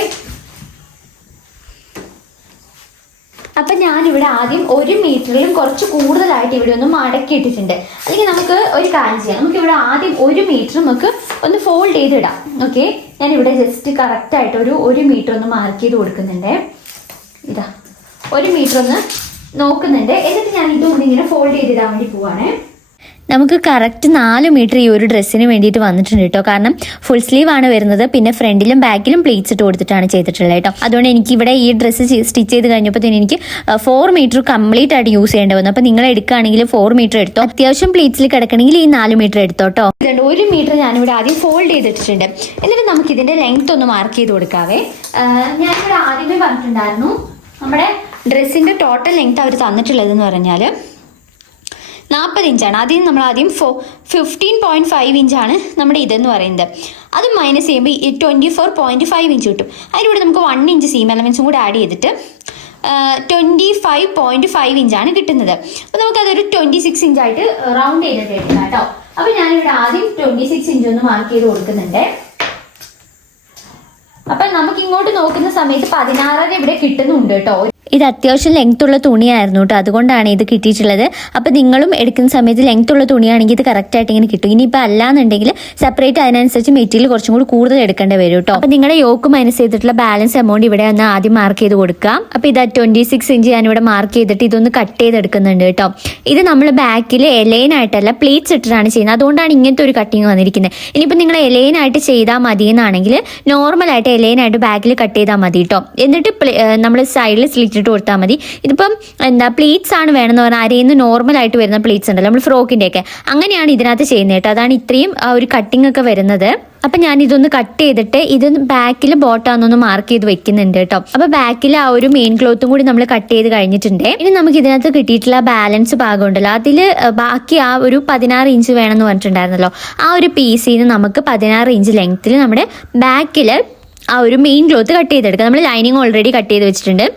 അപ്പം ഞാനിവിടെ ആദ്യം 1 മീറ്ററിലും കുറച്ച് കൂടുതലായിട്ട് ഇവിടെ ഒന്ന് മടക്കി ഇട്ടിട്ടുണ്ട്. അല്ലെങ്കിൽ നമുക്ക് ഒരു കാര്യം ചെയ്യാം, നമുക്കിവിടെ ആദ്യം 1 മീറ്റർ നമുക്ക് ഒന്ന് ഫോൾഡ് ചെയ്തിടാം. ഓക്കെ, ഞാനിവിടെ ജസ്റ്റ് കറക്റ്റായിട്ട് ഒരു 1 മീറ്റർ ഒന്ന് മാർക്ക് ചെയ്ത് കൊടുക്കുന്നുണ്ട്. ഇതാ 1 മീറ്റർ ഒന്ന് നോക്കുന്നുണ്ട്. എന്നിട്ട് ഞാൻ ഇതൊന്നും ഇങ്ങനെ ഫോൾഡ് ചെയ്തിടാൻ വേണ്ടി പോവാണ്. നമുക്ക് കറക്റ്റ് 4 മീറ്റർ ഈ ഒരു ഡ്രസ്സിന് വേണ്ടിയിട്ട് വന്നിട്ടുണ്ട് കേട്ടോ. കാരണം ഫുൾ സ്ലീവ് ആണ് വരുന്നത്. പിന്നെ ഫ്രണ്ടിലും ബാക്കിലും പ്ലീറ്റ്സ് ഇട്ട് കൊടുത്തിട്ടാണ് ചെയ്തിട്ടുള്ളത് കേട്ടോ. അതുകൊണ്ട് എനിക്ക് ഇവിടെ ഈ ഡ്രസ്സ് സ്റ്റിച്ച് ചെയ്ത് കഴിഞ്ഞപ്പോൾ തന്നെ എനിക്ക് 4 മീറ്റർ കംപ്ലീറ്റ് ആയിട്ട് യൂസ് ചെയ്യേണ്ടി വന്നു. അപ്പോൾ നിങ്ങൾ എടുക്കുകയാണെങ്കിൽ 4 മീറ്റർ എടുത്തോ. അത്യാവശ്യം പ്ലീറ്റ്സിൽ കിടക്കണമെങ്കിൽ ഈ 4 മീറ്റർ എടുത്തോ കേട്ടോ. 1 മീറ്റർ ഞാനിവിടെ ആദ്യം ഫോൾഡ് ചെയ്തിട്ടുണ്ട്. എന്നിട്ട് നമുക്ക് ഇതിൻ്റെ ലെങ്ത് ഒന്ന് മാർക്ക് ചെയ്ത് കൊടുക്കാവേ. ഞാനിവിടെ ആദ്യമേ പറഞ്ഞിട്ടുണ്ടായിരുന്നു നമ്മുടെ ഡ്രസ്സിൻ്റെ ടോട്ടൽ ലെങ്ത് അവർ തന്നിട്ടുള്ളതെന്ന് പറഞ്ഞാൽ 40 ഇഞ്ചാണ്. അതിന് നമ്മൾ ആദ്യം 15.5 ഇഞ്ചാണ് നമ്മുടെ ഇതെന്ന് പറയുന്നത്. അത് മൈനസ് ചെയ്യുമ്പോൾ 24.5 ഇഞ്ച് കിട്ടും. അതിലൂടെ നമുക്ക് 1 ഇഞ്ച് സീം എലമെൻസും കൂടെ ആഡ് ചെയ്തിട്ട് 25.5 ഇഞ്ചാണ് കിട്ടുന്നത്. അപ്പോൾ നമുക്കതൊരു 26 ഇഞ്ചായിട്ട് റൗണ്ട് ചെയ്തിട്ട് എടുക്കാം കേട്ടോ. അപ്പോൾ ഞാനിവിടെ ആദ്യം 26 ഇഞ്ച് ഒന്ന് മാർക്ക് ചെയ്ത് കൊടുക്കുന്നുണ്ട്. അപ്പം നമുക്ക് ഇങ്ങോട്ട് നോക്കുന്ന സമയത്ത് 16 ഇവിടെ കിട്ടുന്നുണ്ട് കേട്ടോ. ഇത് അത്യാവശ്യം ലെങ്ത് ഉള്ള തുണിയായിരുന്നു കേട്ടോ, അതുകൊണ്ടാണ് ഇത് കിട്ടിയിട്ടുള്ളത്. അപ്പോൾ നിങ്ങളും എടുക്കുന്ന സമയത്ത് ലെങ്ത് ഉള്ള തുണിയാണെങ്കിൽ ഇത് കറക്റ്റായിട്ട് ഇങ്ങനെ കിട്ടും. ഇനിയിപ്പോൾ അല്ലാന്നുണ്ടെങ്കിൽ സെപ്പറേറ്റ് അതിനനുസരിച്ച് മെറ്റീരിയൽ കുറച്ചും കൂടി കൂടുതൽ എടുക്കേണ്ടി വരും കേട്ടോ. അപ്പോൾ നിങ്ങളുടെ യോക്ക് മൈനസ് ചെയ്തിട്ടുള്ള ബാലൻസ് എമൗണ്ട് ഇവിടെ ഒന്ന് ആദ്യം മാർക്ക് ചെയ്ത് കൊടുക്കാം. അപ്പോൾ ഇത് 26 ഇഞ്ച് ഞാനിവിടെ മാർക്ക് ചെയ്തിട്ട് ഇതൊന്ന് കട്ട് ചെയ്തെടുക്കുന്നുണ്ട് കേട്ടോ. ഇത് നമ്മൾ ബാക്കിൽ എലൈനായിട്ടല്ല പ്ലീറ്റ്സ് ഇട്ടിട്ടാണ് ചെയ്യുന്നത്. അതുകൊണ്ടാണ് ഇങ്ങനത്തെ ഒരു കട്ടിങ് വന്നിരിക്കുന്നത്. ഇനിയിപ്പോൾ നിങ്ങൾ എലൈനായിട്ട് ചെയ്താൽ മതി എന്നാണെങ്കിൽ നോർമലായിട്ട് എലൈനായിട്ട് ബാക്കിൽ കട്ട് ചെയ്താൽ മതി കേട്ടോ. എന്നിട്ട് നമ്മൾ സൈഡിൽ സ്ലിറ്റ് ഇട്ട് കൊടുത്താൽ മതി. ഇതിപ്പം പ്ലീറ്റ്സ് ആണ് വേണമെന്ന് പറഞ്ഞാൽ അരയിന്ന് നോർമലായിട്ട് വരുന്ന പ്ലീറ്റ്സ് ഉണ്ടല്ലോ നമ്മൾ ഫ്രോക്കിൻ്റെ ഒക്കെ, അങ്ങനെയാണ് ഇതിനകത്ത് ചെയ്യുന്നത് കേട്ടോ. അതാണ് ഇത്രയും ഒരു കട്ടിങ് ഒക്കെ വരുന്നത്. അപ്പം ഞാൻ ഇതൊന്ന് കട്ട് ചെയ്തിട്ട് ഇതൊന്ന് ബാക്കിൽ ബോട്ടാന്നൊന്ന് മാർക്ക് ചെയ്ത് വെക്കുന്നുണ്ട് കേട്ടോ. അപ്പോൾ ബാക്കിൽ ആ ഒരു മെയിൻ ക്ലോത്തും കൂടി നമ്മൾ കട്ട് ചെയ്ത് കഴിഞ്ഞിട്ടുണ്ട്. ഇനി നമുക്ക് ഇതിനകത്ത് കിട്ടിയിട്ടുള്ള ബാലൻസ് ഭാഗം ഉണ്ടല്ലോ, അതിൽ ബാക്കി ആ ഒരു 16 ഇഞ്ച് വേണമെന്ന് പറഞ്ഞിട്ടുണ്ടായിരുന്നല്ലോ, ആ ഒരു പീസിൽ നിന്ന് നമുക്ക് 16 ഇഞ്ച് ലെങ്ത്തിൽ നമ്മുടെ ബാക്കിൽ ആ ഒരു മെയിൻ ക്ലോത്ത് കട്ട് ചെയ്തെടുക്കാം. നമ്മൾ ലൈനിങ് ഓൾറെഡി കട്ട് ചെയ്ത് വെച്ചിട്ടുണ്ട്.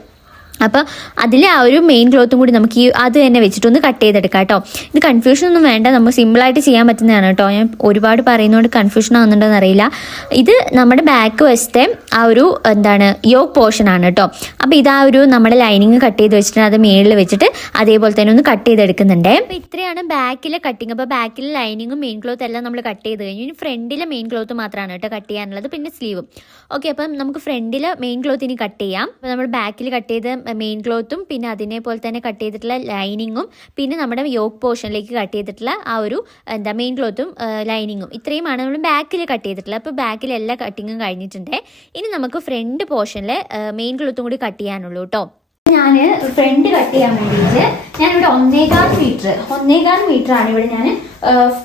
അപ്പോൾ അതിൽ ആ ഒരു മെയിൻ ക്ലോത്തും കൂടി നമുക്ക് ഈ അത് തന്നെ വെച്ചിട്ടൊന്ന് കട്ട് ചെയ്തെടുക്കാം കേട്ടോ. ഇത് കൺഫ്യൂഷൻ ഒന്നും വേണ്ട, നമുക്ക് സിമ്പിളായിട്ട് ചെയ്യാൻ പറ്റുന്നതാണ് കേട്ടോ. ഞാൻ ഒരുപാട് പറയുന്നതുകൊണ്ട് കൺഫ്യൂഷൻ ആവുന്നുണ്ടോയെന്ന് അറിയില്ല. ഇത് നമ്മുടെ ബാക്ക് വശത്തെ ആ ഒരു യോക്ക് പോർഷൻ ആണ് കേട്ടോ. അപ്പോൾ ഇതാ ഒരു നമ്മുടെ ലൈനിങ് കട്ട് ചെയ്ത് വെച്ചിട്ട് അത് മേളിൽ വെച്ചിട്ട് അതേപോലെ തന്നെ ഒന്ന് കട്ട് ചെയ്തെടുക്കുന്നുണ്ട്. അപ്പോൾ ഇത്രയാണ് ബാക്കിലെ കട്ടിങ്. അപ്പോൾ ബാക്കിലെ ലൈനിങ്ങും മെയിൻ ക്ലോത്ത് എല്ലാം നമ്മൾ കട്ട് ചെയ്ത് കഴിഞ്ഞു. ഇനി ഫ്രണ്ടിലെ മെയിൻ ക്ലോത്ത് മാത്രമാണ് കേട്ടോ കട്ട് ചെയ്യാനുള്ളത്, പിന്നെ സ്ലീവും. ഓക്കെ, അപ്പം നമുക്ക് ഫ്രണ്ടിലെ മെയിൻ ക്ലോത്ത് ഇനി കട്ട് ചെയ്യാം. അപ്പോൾ നമ്മൾ ബാക്കിൽ കട്ട് ചെയ്ത് മെയിൻ ക്ലോത്തും പിന്നെ അതിനെ പോലെ തന്നെ കട്ട് ചെയ്തിട്ടുള്ള ലൈനിങ്ങും പിന്നെ നമ്മുടെ യോക്ക് പോർഷനിലേക്ക് കട്ട് ചെയ്തിട്ടുള്ള ആ ഒരു മെയിൻ ക്ലോത്തും ലൈനിങ്ങും ഇത്രയുമാണ് നമ്മൾ ബാക്കിൽ കട്ട് ചെയ്തിട്ടുള്ളത്. അപ്പോൾ ബാക്കിൽ എല്ലാ കട്ടിങ്ങും കഴിഞ്ഞിട്ടുണ്ട്. ഇനി നമുക്ക് ഫ്രണ്ട് പോർഷനിൽ മെയിൻ ക്ലോത്തും കൂടി കട്ട് ചെയ്യാനുള്ളൂ കേട്ടോ. ഞാൻ ഫ്രണ്ട് കട്ട് ചെയ്യാൻ വേണ്ടിയിട്ട് ഞാനിവിടെ 1.25 മീറ്റർ ആണ് ഇവിടെ ഞാൻ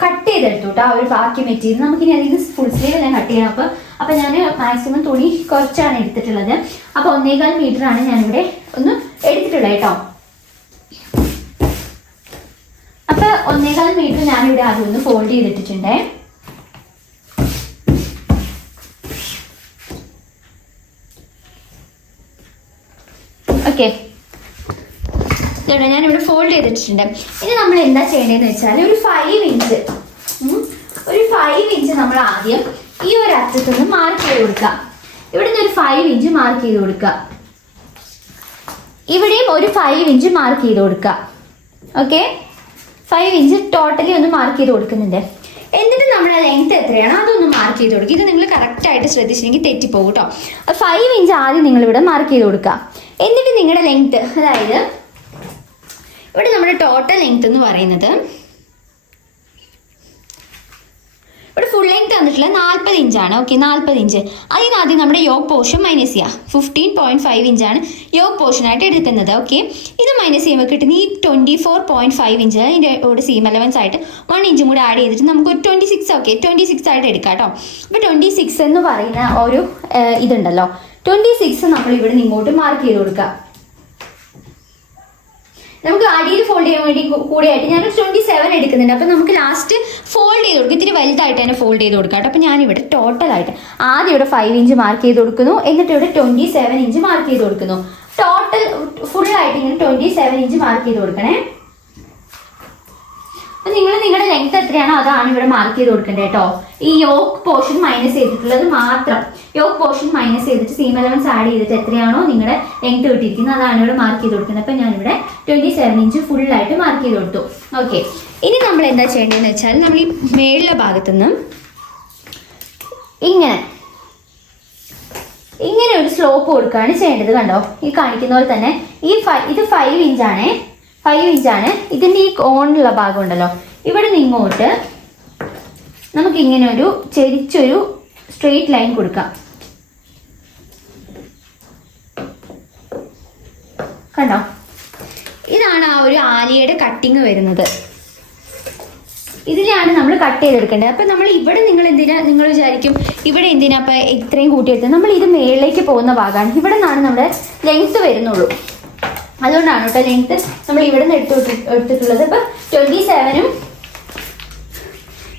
കട്ട് ചെയ്തെടുത്തു കേട്ടോ. ആ ഒരു ബാക്കി മെറ്റീരിയൽ നമുക്കിനി അതിൽ ഫുൾ സ്ലീവ് എല്ലാം കട്ട് ചെയ്യണം. അപ്പോൾ ഞാൻ മാക്സിമം തുണി കുറച്ചാണ് എടുത്തിട്ടുള്ളത്. അപ്പോൾ 1.25 മീറ്റർ ആണ് ഞാനിവിടെ ഒന്ന് എടുത്തിട്ടുള്ളത് കേട്ടോ. അപ്പോൾ 1.25 മീറ്റർ ഞാനിവിടെ ആദ്യം ഒന്ന് ഫോൾഡ് ചെയ്തിട്ടിട്ടുണ്ട്. ഓക്കെ, ഞാനിവിടെ ഫോൾഡ് ചെയ്തിട്ടുണ്ട്. ഇനി നമ്മൾ എന്താ ചെയ്യേണ്ടതെന്ന് വെച്ചാൽ ഒരു 5 ഇഞ്ച് നമ്മൾ ആദ്യം ഈ ഒരു അറ്റത്തുനിന്ന് മാർക്ക് ചെയ്ത് കൊടുക്കുക. ഇവിടെ നിന്ന് ഒരു 5 ഇഞ്ച് മാർക്ക് ചെയ്ത് കൊടുക്കുക. ഇവിടെയും ഒരു 5 ഇഞ്ച് മാർക്ക് ചെയ്ത് കൊടുക്കുക. ഓക്കെ, 5 ഇഞ്ച് ടോട്ടലി ഒന്ന് മാർക്ക് ചെയ്ത് കൊടുക്കുന്നുണ്ട്. എന്നിട്ട് നമ്മുടെ ലെങ്ത് എത്രയാണോ അതൊന്ന് മാർക്ക് ചെയ്ത് കൊടുക്കുക. ഇത് നിങ്ങൾ കറക്റ്റായിട്ട് ശ്രദ്ധിച്ചില്ലെങ്കിൽ തെറ്റിപ്പോകും കേട്ടോ. 5 ഇഞ്ച് ആദ്യം നിങ്ങളിവിടെ മാർക്ക് ചെയ്ത് കൊടുക്കുക. എന്നിട്ട് നിങ്ങളുടെ ലെങ്ത്, അതായത് ഇവിടെ നമ്മുടെ ടോട്ടൽ ലെങ്ത് എന്ന് പറയുന്നത് ഇവിടെ ഫുൾ ലെങ്ത് വന്നിട്ടുള്ള 40 ഇഞ്ചാണ്. Okay, 40 inch. അതിനാദ്യം നമ്മുടെ യോക്ക് പോർഷൻ മൈനസ് ചെയ്യുക. 15.5 ഇഞ്ചാണ് യോക്ക് പോർഷനായിട്ട് എടുക്കുന്നത്. ഓക്കെ, ഇത് മൈനസ് ചെയ്യുമ്പോൾ കിട്ടുന്ന ഈ 24.5 ഇഞ്ച് അതിൻ്റെ കൂടെ സീം അലവൻസ് ആയിട്ട് 1 ഇഞ്ചും കൂടെ ആഡ് ചെയ്തിട്ട് നമുക്ക് ഒരു 26, ഓക്കെ 26 ആയിട്ട് എടുക്കാം കേട്ടോ. അപ്പോൾ 26 എന്ന് പറയുന്ന ഒരു ഇതുണ്ടല്ലോ, 26 നമ്മൾ ഇവിടെ നിന്ന് ഇങ്ങോട്ട് മാർക്ക് ചെയ്ത് കൊടുക്കുക. നമുക്ക് അടിയിൽ ഫോൾഡ് ചെയ്യാൻ വേണ്ടി കൂടെയായിട്ട് ഞാൻ 27 എടുക്കുന്നുണ്ട്. അപ്പം നമുക്ക് ലാസ്റ്റ് ഫോൾഡ് ചെയ്ത് കൊടുക്കും, ഇത്തിരി വലുതായിട്ട് തന്നെ ഫോൾഡ് ചെയ്ത് കൊടുക്കാം കേട്ടോ. അപ്പം ഞാനിവിടെ ടോട്ടലായിട്ട് ആദ്യം ഇവിടെ 5 ഇഞ്ച് മാർക്ക് ചെയ്ത് കൊടുക്കുന്നു, എന്നിട്ട് ഇവിടെ 27 ഇഞ്ച് മാർക്ക് ചെയ്ത് കൊടുക്കുന്നു. ടോട്ടൽ ഫുള്ളായിട്ട് ഇങ്ങനെ 27 ഇഞ്ച് മാർക്ക് ചെയ്ത് കൊടുക്കണേ. അപ്പം നിങ്ങൾ നിങ്ങളുടെ ലെങ്ത് എത്രയാണോ അതാണ് ഇവിടെ മാർക്ക് ചെയ്ത് കൊടുക്കേണ്ടത് കേട്ടോ. ഈ യോക്ക് പോർഷൻ മൈനസ് ചെയ്തിട്ടുള്ളത് മാത്രം, യോക്ക് പോർഷൻ മൈനസ് ചെയ്തിട്ട് സീം അലവൻസ് ആഡ് ചെയ്തിട്ട് എത്രയാണോ നിങ്ങളുടെ ലെങ്ത് കിട്ടിയിരിക്കുന്നത് അതാണ് ഇവിടെ മാർക്ക് ചെയ്ത് കൊടുക്കുന്നത്. അപ്പം ഞാനിവിടെ 27 ഇഞ്ച് ഫുള്ളായിട്ട് മാർക്ക് ചെയ്ത് കൊടുത്തു. ഓക്കെ, ഇനി നമ്മൾ എന്താ ചെയ്യേണ്ടതെന്ന് വെച്ചാൽ നമ്മൾ ഈ മേളിലെ ഭാഗത്തുനിന്ന് ഇങ്ങനെ ഒരു സ്ലോപ്പ് കൊടുക്കുകയാണ് ചെയ്യേണ്ടത്. കണ്ടോ, ഈ കാണിക്കുന്ന പോലെ തന്നെ ഇത് 5 ഇഞ്ചാണേ, 5 ഇഞ്ചാണ്. ഇതിൻ്റെ ഈ കോണിലുള്ള ഭാഗം ഉണ്ടല്ലോ, ഇവിടെ നിന്ന് ഇങ്ങോട്ട് നമുക്കിങ്ങനെ ഒരു ചെരിച്ചൊരു സ്ട്രെയിറ്റ് ലൈൻ കൊടുക്കാം. കണ്ടോ, ഇതാണ് ആ ഒരു ആലിയയുടെ കട്ടിങ് വരുന്നത്. ഇതിലാണ് നമ്മൾ കട്ട് ചെയ്തെടുക്കേണ്ടത്. അപ്പം നമ്മൾ ഇവിടെ നിങ്ങൾ വിചാരിക്കും ഇവിടെ എന്തിനാ അപ്പം ഇത്രയും കൂട്ടിയെടുത്തത്, നമ്മൾ ഇത് മേളിലേക്ക് പോകുന്ന ഭാഗമാണ്, ഇവിടെ നിന്നാണ് നമ്മുടെ ലെങ്ത്ത് വരുന്നുള്ളൂ. അതുകൊണ്ടാണ് കേട്ടോ ലെങ്ത്ത് നമ്മൾ ഇവിടെ നിന്ന് എടുത്തിട്ടുള്ളത്. ഇപ്പം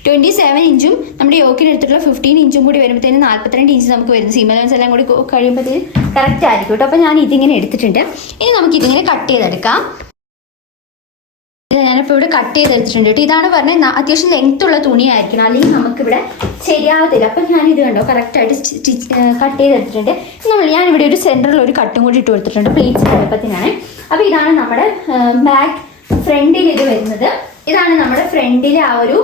27 ഇഞ്ചും നമ്മുടെ യോക്കിന് എടുത്തിട്ടുള്ള 15 ഇഞ്ചും കൂടി വരുമ്പോഴത്തേനും 42 ഇഞ്ച് നമുക്ക് വരുന്നത്. സീം അലവൻസ് എല്ലാം കൂടി കഴിയുമ്പോഴത്തേനും കറക്റ്റ് ആയിരിക്കും കേട്ടോ. അപ്പം ഞാൻ ഇതിങ്ങനെ എടുത്തിട്ടുണ്ട്. ഇനി നമുക്കിതിങ്ങനെ കട്ട് ചെയ്തെടുക്കാം. ഞാനിപ്പോൾ ഇവിടെ കട്ട് ചെയ്തെടുത്തിട്ടുണ്ട് കേട്ടോ. ഇതാണ് പറഞ്ഞത് അത്യാവശ്യം ലെങ്ത് ഉള്ള തുണിയായിരിക്കണം, അല്ലെങ്കിൽ നമുക്കിവിടെ ശരിയാവത്തില്ല. അപ്പം ഞാനിത് കണ്ടോ കറക്റ്റായിട്ട് കട്ട് ചെയ്തെടുത്തിട്ടുണ്ട്. ഞാനിവിടെ ഒരു സെൻറ്ററിൽ ഒരു കട്ടും കൂടി ഇട്ട് കൊടുത്തിട്ടുണ്ട്, പ്ലീറ്റ്സ് എളുപ്പത്തിനാണ്. അപ്പോൾ ഇതാണ് നമ്മുടെ ബാക്ക് ഫ്രണ്ടിൽ ഇത് വരുന്നത്. ഇതാണ് നമ്മുടെ ഫ്രണ്ടിലെ ആ ഒരു